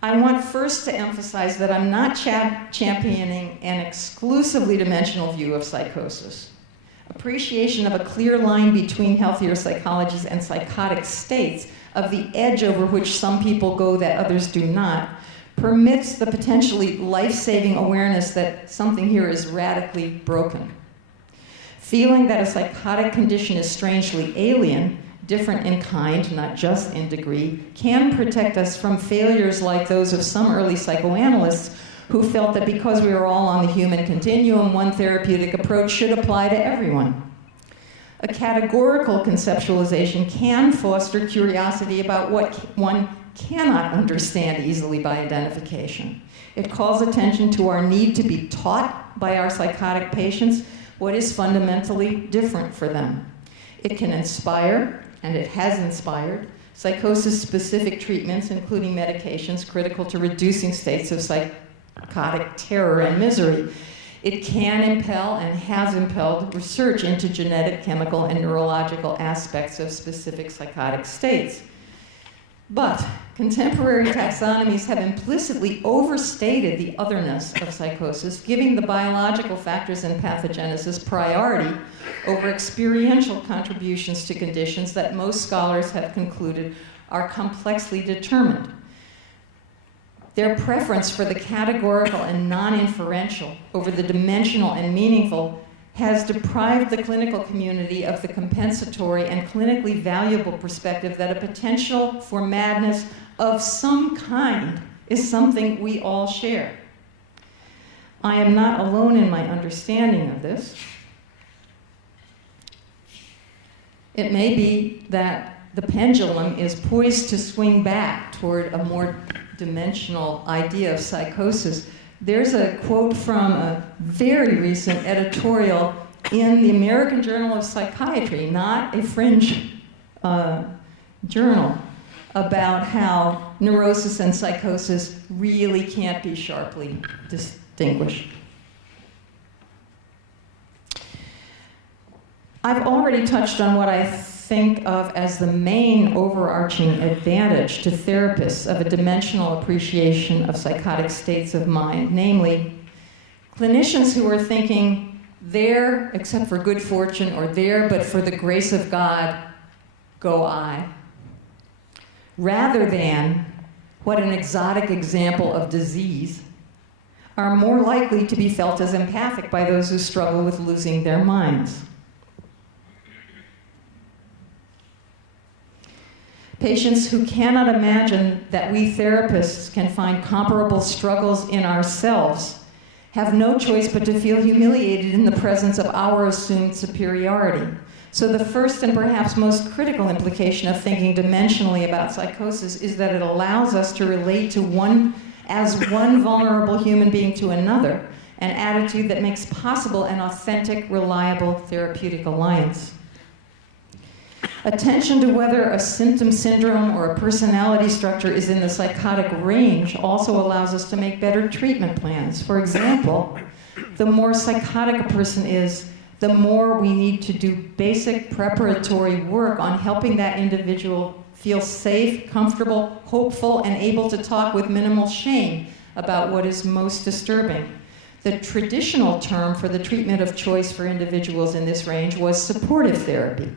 I want first to emphasize that I'm not championing an exclusively dimensional view of psychosis. Appreciation of a clear line between healthier psychologies and psychotic states, of the edge over which some people go that others do not, permits the potentially life-saving awareness that something here is radically broken. Feeling that a psychotic condition is strangely alien, different in kind, not just in degree, can protect us from failures like those of some early psychoanalysts who felt that because we are all on the human continuum, one therapeutic approach should apply to everyone. A categorical conceptualization can foster curiosity about what one cannot understand easily by identification. It calls attention to our need to be taught by our psychotic patients what is fundamentally different for them. It can inspire, and it has inspired, psychosis-specific treatments, including medications critical to reducing states of psychotic terror and misery. It can impel and has impelled research into genetic, chemical, and neurological aspects of specific psychotic states. But contemporary taxonomies have implicitly overstated the otherness of psychosis, giving the biological factors and pathogenesis priority over experiential contributions to conditions that most scholars have concluded are complexly determined. their preference for the categorical and non-inferential over the dimensional and meaningful has deprived the clinical community of the compensatory and clinically valuable perspective that a potential for madness of some kind is something we all share. I am not alone in my understanding of this. It may be that the pendulum is poised to swing back toward a more dimensional idea of psychosis. There's a quote from a very recent editorial in the American Journal of Psychiatry, not a fringe journal, about how neurosis and psychosis really can't be sharply distinguished. I've already touched on what I think of as the main overarching advantage to therapists of a dimensional appreciation of psychotic states of mind, namely, clinicians who are thinking, there, except for good fortune, or there, but for the grace of God, go I, rather than what an exotic example of disease, are more likely to be felt as empathic by those who struggle with losing their minds. Patients who cannot imagine that we therapists can find comparable struggles in ourselves have no choice but to feel humiliated in the presence of our assumed superiority. So the first and perhaps most critical implication of thinking dimensionally about psychosis is that it allows us to relate to one vulnerable human being to another, an attitude that makes possible an authentic, reliable therapeutic alliance. Attention to whether a symptom syndrome or a personality structure is in the psychotic range also allows us to make better treatment plans. For example, the more psychotic a person is, the more we need to do basic preparatory work on helping that individual feel safe, comfortable, hopeful, and able to talk with minimal shame about what is most disturbing. The traditional term for the treatment of choice for individuals in this range was supportive therapy.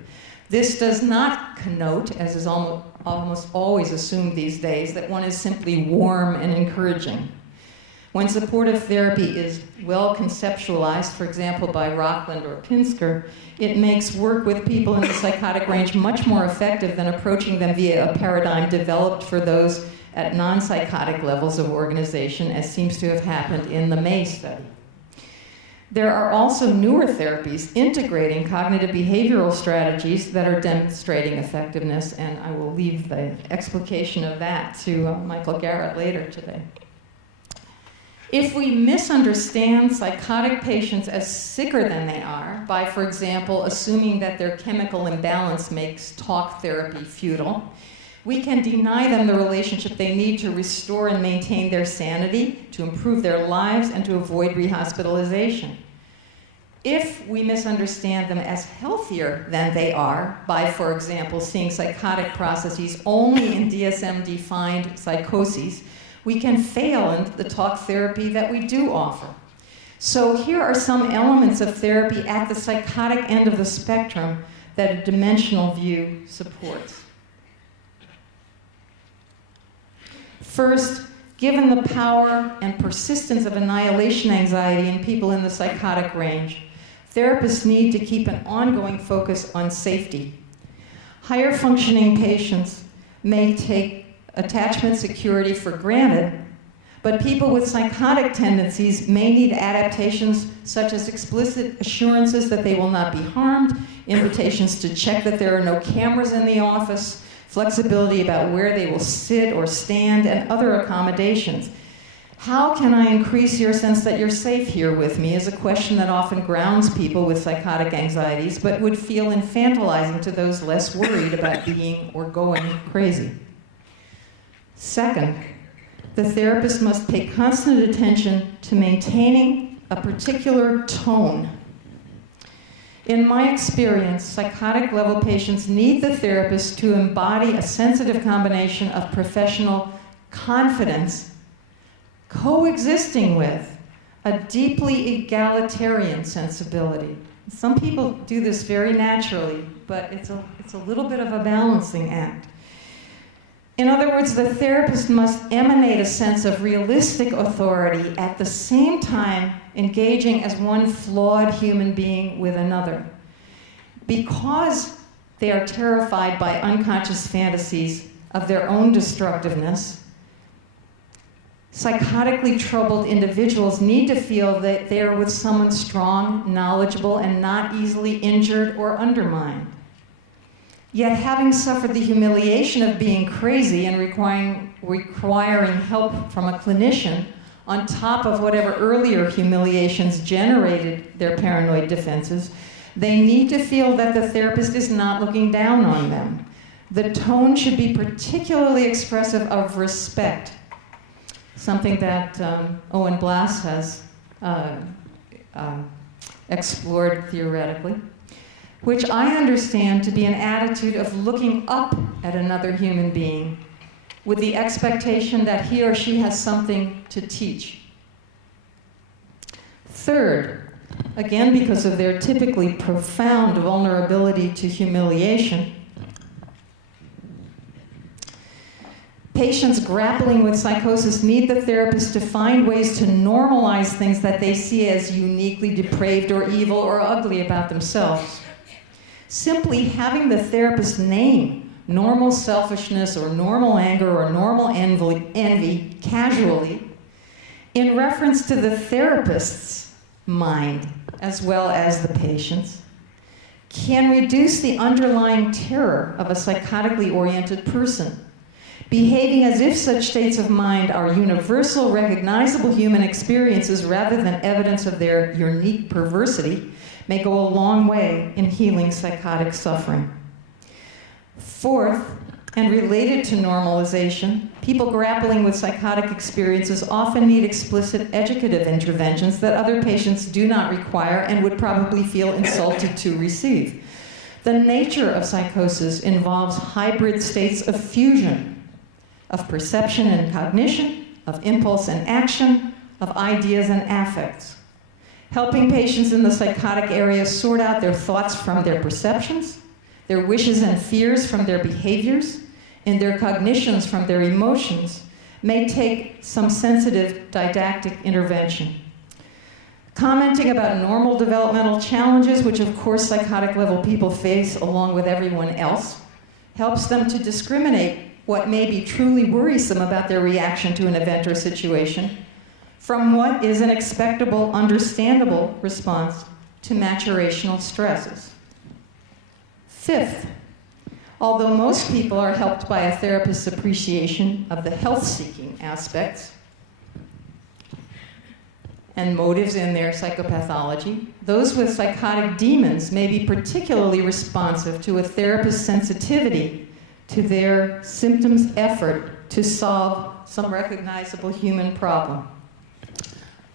This does not connote, as is almost always assumed these days, that one is simply warm and encouraging. When supportive therapy is well conceptualized, for example, by Rockland or Pinsker, it makes work with people in the psychotic range much more effective than approaching them via a paradigm developed for those at non-psychotic levels of organization, as seems to have happened in the May study. There are also newer therapies integrating cognitive behavioral strategies that are demonstrating effectiveness, and I will leave the explication of that to Michael Garrett later today. If we misunderstand psychotic patients as sicker than they are by, for example, assuming that their chemical imbalance makes talk therapy futile, we can deny them the relationship they need to restore and maintain their sanity, to improve their lives, and to avoid rehospitalization. If we misunderstand them as healthier than they are by, for example, seeing psychotic processes only in DSM-defined psychoses, we can fail in the talk therapy that we do offer. So here are some elements of therapy at the psychotic end of the spectrum that a dimensional view supports. First, given the power and persistence of annihilation anxiety in people in the psychotic range, therapists need to keep an ongoing focus on safety. Higher functioning patients may take attachment security for granted, but people with psychotic tendencies may need adaptations such as explicit assurances that they will not be harmed, invitations to check that there are no cameras in the office, flexibility about where they will sit or stand, and other accommodations. How can I increase your sense that you're safe here with me is a question that often grounds people with psychotic anxieties, but would feel infantilizing to those less worried about being or going crazy. Second, the therapist must pay constant attention to maintaining a particular tone. In my experience, psychotic level patients need the therapist to embody a sensitive combination of professional confidence coexisting with a deeply egalitarian sensibility. Some people do this very naturally, but it's a little bit of a balancing act. In other words, the therapist must emanate a sense of realistic authority at the same time engaging as one flawed human being with another. Because they are terrified by unconscious fantasies of their own destructiveness, psychotically troubled individuals need to feel that they are with someone strong, knowledgeable, and not easily injured or undermined. Yet having suffered the humiliation of being crazy and requiring help from a clinician, on top of whatever earlier humiliations generated their paranoid defenses, they need to feel that the therapist is not looking down on them. The tone should be particularly expressive of respect, something that Owen Blass has explored theoretically, which I understand to be an attitude of looking up at another human being with the expectation that he or she has something to teach. Third, again because of their typically profound vulnerability to humiliation, patients grappling with psychosis need the therapist to find ways to normalize things that they see as uniquely depraved or evil or ugly about themselves. Simply having the therapist name normal selfishness or normal anger or normal envy casually in reference to the therapist's mind as well as the patient's can reduce the underlying terror of a psychotically oriented person. Behaving as if such states of mind are universal, recognizable human experiences rather than evidence of their unique perversity may go a long way in healing psychotic suffering. Fourth, and related to normalization, people grappling with psychotic experiences often need explicit educative interventions that other patients do not require and would probably feel insulted to receive. The nature of psychosis involves hybrid states of fusion, of perception and cognition, of impulse and action, of ideas and affects. Helping patients in the psychotic area sort out their thoughts from their perceptions, their wishes and fears from their behaviors, and their cognitions from their emotions may take some sensitive didactic intervention. Commenting about normal developmental challenges, which of course psychotic level people face along with everyone else, helps them to discriminate what may be truly worrisome about their reaction to an event or situation from what is an expectable, understandable response to maturational stresses. Fifth, although most people are helped by a therapist's appreciation of the health-seeking aspects and motives in their psychopathology, those with psychotic demons may be particularly responsive to a therapist's sensitivity to their symptoms' effort to solve some recognizable human problem.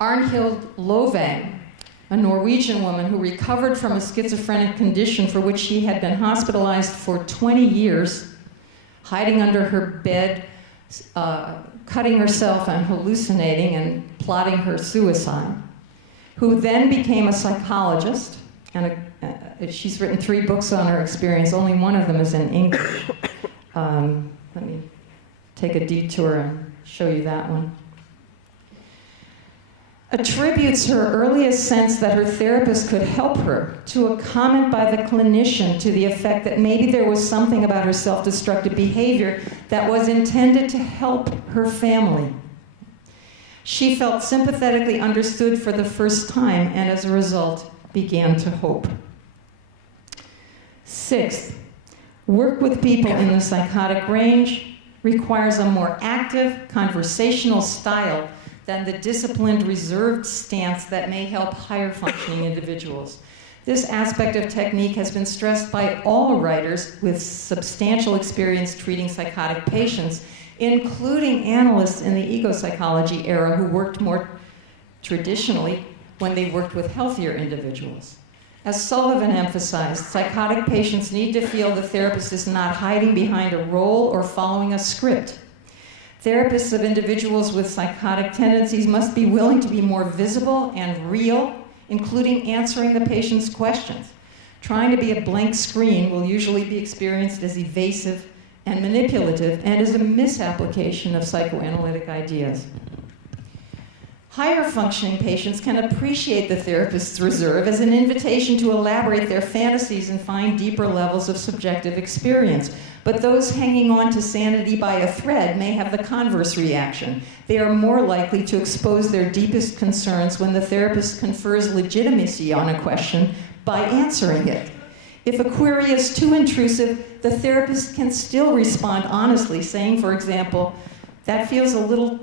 Arnhild Lovang, a Norwegian woman who recovered from a schizophrenic condition for which she had been hospitalized for 20 years, hiding under her bed, cutting herself and hallucinating and plotting her suicide, who then became a psychologist, and she's written 3 books on her experience. Only one of them is in English. Let me take a detour and show you that one. Attributes her earliest sense that her therapist could help her to a comment by the clinician to the effect that maybe there was something about her self-destructive behavior that was intended to help her family. She felt sympathetically understood for the first time and as a result began to hope. Sixth, work with people in the psychotic range requires a more active conversational style than the disciplined, reserved stance that may help higher functioning individuals. This aspect of technique has been stressed by all writers with substantial experience treating psychotic patients, including analysts in the ego psychology era who worked more traditionally when they worked with healthier individuals. As Sullivan emphasized, psychotic patients need to feel the therapist is not hiding behind a role or following a script. Therapists of individuals with psychotic tendencies must be willing to be more visible and real, including answering the patient's questions. Trying to be a blank screen will usually be experienced as evasive and manipulative, and is a misapplication of psychoanalytic ideas. Higher functioning patients can appreciate the therapist's reserve as an invitation to elaborate their fantasies and find deeper levels of subjective experience. But those hanging on to sanity by a thread may have the converse reaction. They are more likely to expose their deepest concerns when the therapist confers legitimacy on a question by answering it. If a query is too intrusive, the therapist can still respond honestly, saying, for example, "That feels a little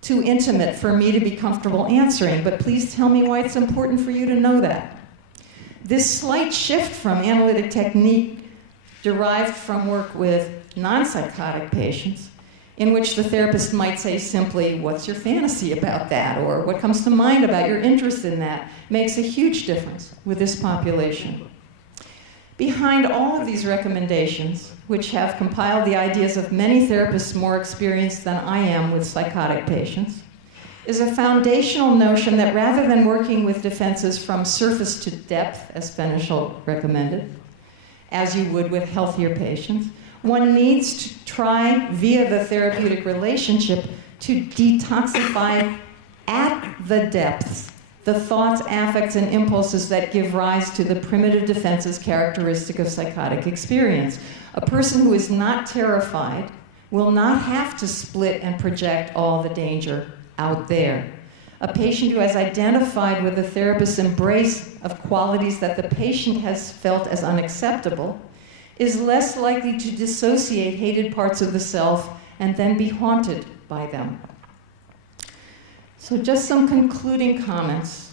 too intimate for me to be comfortable answering, but please tell me why it's important for you to know that." This slight shift from analytic technique derived from work with non-psychotic patients, in which the therapist might say simply, "What's your fantasy about that?" or "What comes to mind about your interest in that?" makes a huge difference with this population. Behind all of these recommendations, which have compiled the ideas of many therapists more experienced than I am with psychotic patients, is a foundational notion that rather than working with defenses from surface to depth, as Fenichel recommended, as you would with healthier patients, one needs to try, via the therapeutic relationship, to detoxify at the depths the thoughts, affects, and impulses that give rise to the primitive defenses characteristic of psychotic experience. A person who is not terrified will not have to split and project all the danger out there. A patient who has identified with the therapist's embrace of qualities that the patient has felt as unacceptable is less likely to dissociate hated parts of the self and then be haunted by them. So just some concluding comments.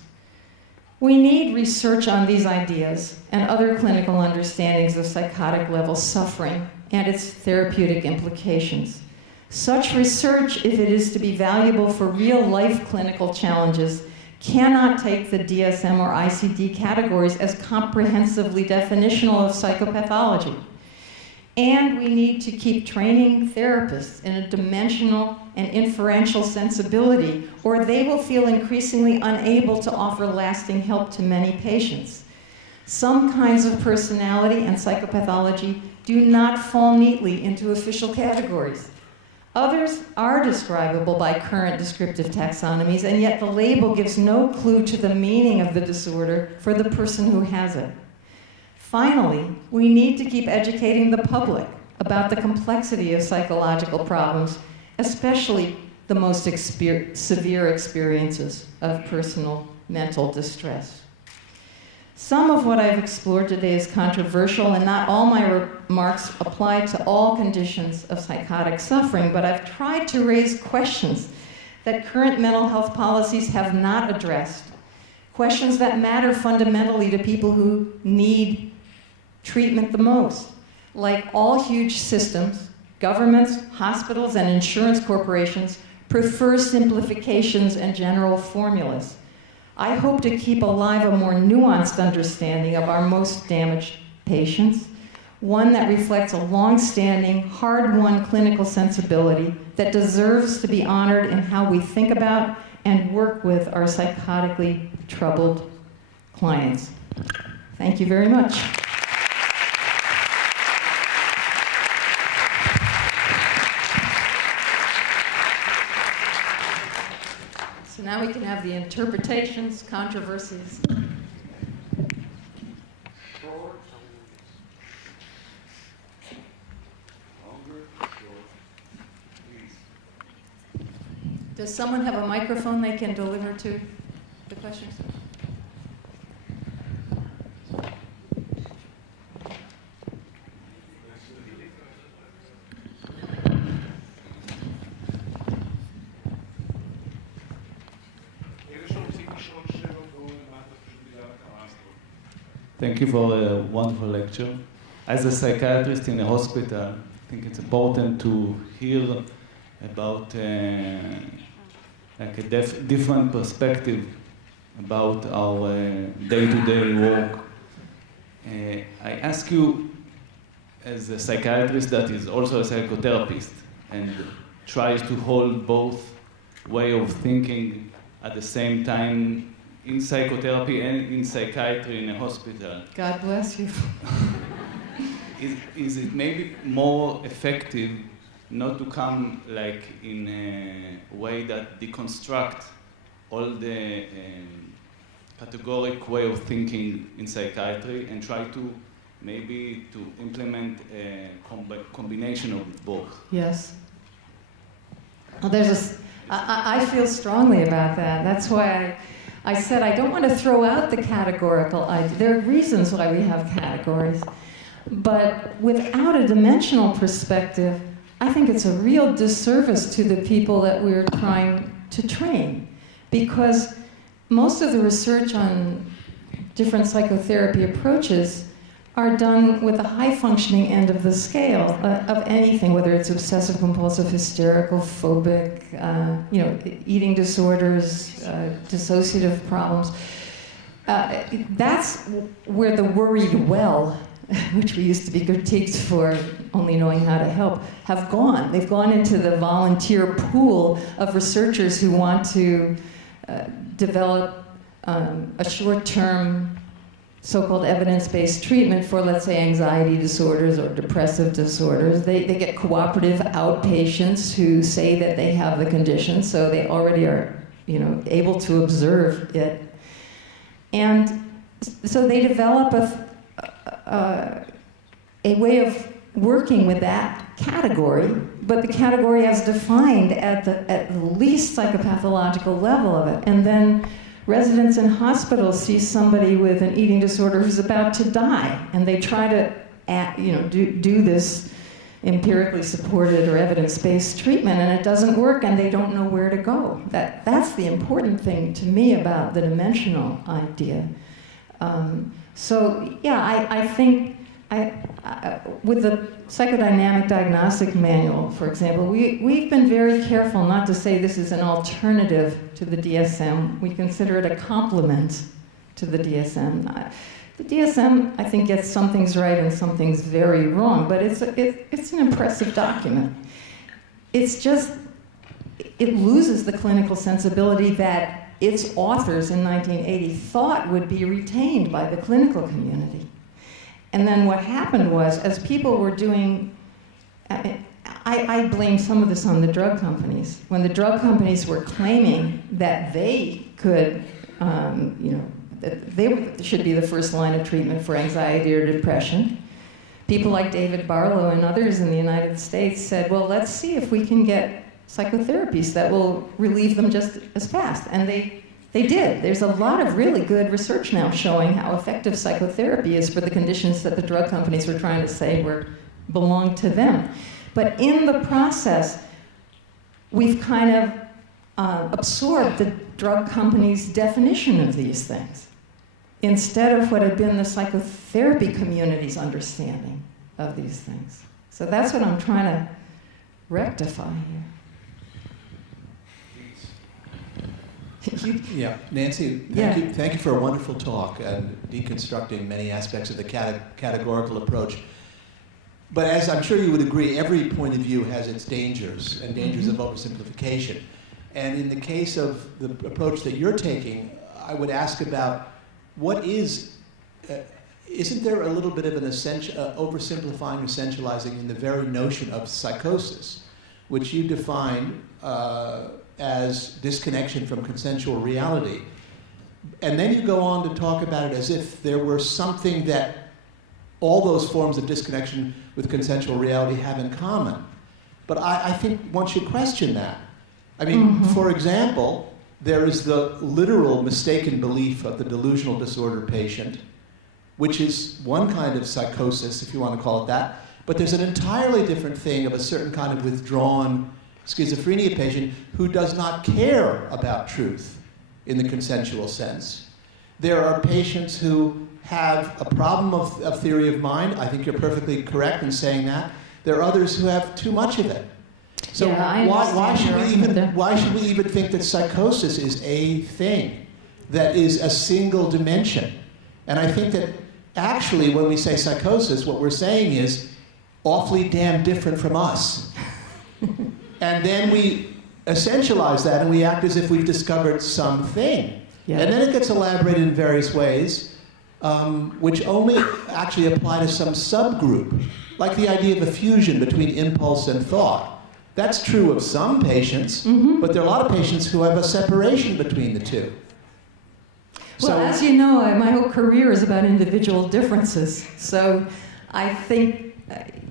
We need research on these ideas and other clinical understandings of psychotic level suffering and its therapeutic implications. Such research, if it is to be valuable for real-life clinical challenges, cannot take the DSM or ICD categories as comprehensively definitional of psychopathology. And we need to keep training therapists in a dimensional and inferential sensibility, or they will feel increasingly unable to offer lasting help to many patients. Some kinds of personality and psychopathology do not fall neatly into official categories. Others are describable by current descriptive taxonomies, and yet the label gives no clue to the meaning of the disorder for the person who has it. Finally, we need to keep educating the public about the complexity of psychological problems, especially the most severe experiences of personal mental distress. Some of what I've explored today is controversial, and not all my remarks apply to all conditions of psychotic suffering, but I've tried to raise questions that current mental health policies have not addressed, questions that matter fundamentally to people who need treatment the most. Like all huge systems, governments, hospitals, and insurance corporations prefer simplifications and general formulas. I hope to keep alive a more nuanced understanding of our most damaged patients, one that reflects a long-standing, hard-won clinical sensibility that deserves to be honored in how we think about and work with our psychotically troubled clients. Thank you very much. So now we can have the interpretations, controversies. Does someone have a microphone they can deliver to the questions? Thank you for a wonderful lecture. As a psychiatrist in a hospital, I think it's important to hear about like a different perspective about our day-to-day work. I ask you, as a psychiatrist that is also a psychotherapist and tries to hold both way of thinking at the same time in psychotherapy and in psychiatry in a hospital. God bless you. is it maybe more effective not to come like in a way that deconstruct all the categoric way of thinking in psychiatry and try to maybe to implement a combination of both? Yes. Well, I feel strongly about that. That's why I said I don't want to throw out the categorical idea. There are reasons why we have categories. But without a dimensional perspective, I think it's a real disservice to the people that we're trying to train. Because most of the research on different psychotherapy approaches are done with the high-functioning end of the scale of anything, whether it's obsessive-compulsive, hysterical, phobic, eating disorders, dissociative problems. That's where the worried well, which we used to be critiqued for only knowing how to help, have gone. They've gone into the volunteer pool of researchers who want to develop a short-term so-called evidence-based treatment for, let's say, anxiety disorders or depressive disorders. They get cooperative outpatients who say that they have the condition, so they already are, able to observe it. And so they develop a way of working with that category, but the category as defined at the least psychopathological level of it. And then residents in hospitals see somebody with an eating disorder who's about to die, and they try to do this empirically supported or evidence-based treatment, and it doesn't work, and they don't know where to go. That's the important thing to me about the dimensional idea. I think with the psychodynamic diagnostic manual, for example, we've been very careful not to say this is an alternative to the DSM. We consider it a complement to the DSM. The DSM, I think, gets some things right and some things very wrong, but it's an impressive document. It's just, it loses the clinical sensibility that its authors in 1980 thought would be retained by the clinical community. And then what happened was, as people were doing, I blame some of this on the drug companies. When the drug companies were claiming that they could, that they should be the first line of treatment for anxiety or depression, people like David Barlow and others in the United States said, well, let's see if we can get psychotherapies that will relieve them just as fast. And they did. There's a lot of really good research now showing how effective psychotherapy is for the conditions that the drug companies were trying to say belong to them. But in the process, we've kind of absorbed the drug companies' definition of these things instead of what had been the psychotherapy community's understanding of these things. So that's what I'm trying to rectify here. Yeah, Nancy, thank you for a wonderful talk and deconstructing many aspects of the categorical approach. But as I'm sure you would agree, every point of view has its dangers and dangers of oversimplification. And in the case of the approach that you're taking, I would ask about what isn't there a little bit of an oversimplifying, essentializing in the very notion of psychosis, which you define as disconnection from consensual reality. And then you go on to talk about it as if there were something that all those forms of disconnection with consensual reality have in common. But I think one should question that. I mean, for example, there is the literal mistaken belief of the delusional disorder patient, which is one kind of psychosis, if you want to call it that. But there's an entirely different thing of a certain kind of withdrawn schizophrenia patient who does not care about truth in the consensual sense. There are patients who have a problem of theory of mind. I think you're perfectly correct in saying that. There are others who have too much of it. So why should we even think that psychosis is a thing that is a single dimension? And I think that actually when we say psychosis, what we're saying is awfully damn different from us. And then we essentialize that and we act as if we've discovered something. Yeah. And then it gets elaborated in various ways. which only actually apply to some subgroup, like the idea of a fusion between impulse and thought. That's true of some patients, but there are a lot of patients who have a separation between the two. Well, as you know, my whole career is about individual differences. So I think,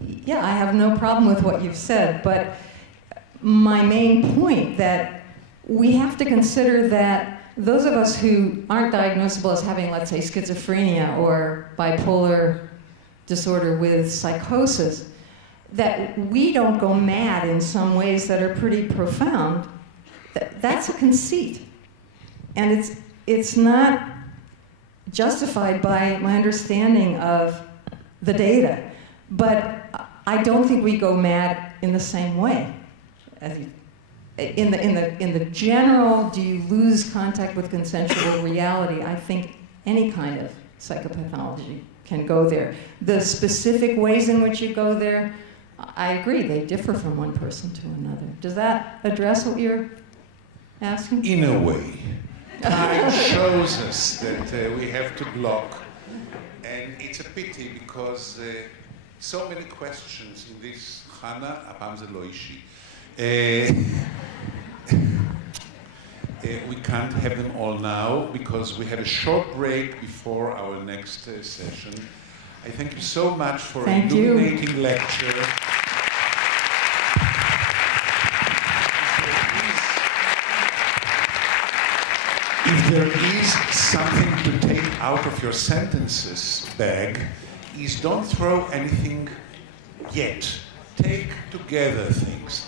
yeah, I have no problem with what you've said, but my main point that we have to consider that those of us who aren't diagnosable as having, let's say, schizophrenia or bipolar disorder with psychosis, that we don't go mad in some ways that are pretty profound. That's a conceit. And it's not justified by my understanding of the data. But I don't think we go mad in the same way. In the general, do you lose contact with consensual reality? I think any kind of psychopathology can go there. The specific ways in which you go there, I agree, they differ from one person to another. Does that address what you're asking? In a way. Time shows us that we have to block, and it's a pity because so many questions in this חנה, הפעם זה לא אישי. We can't have them all now because we have a short break before our next session. I thank you so much for an illuminating lecture. If there is something to take out of your sentences bag, is don't throw anything yet. Take together things.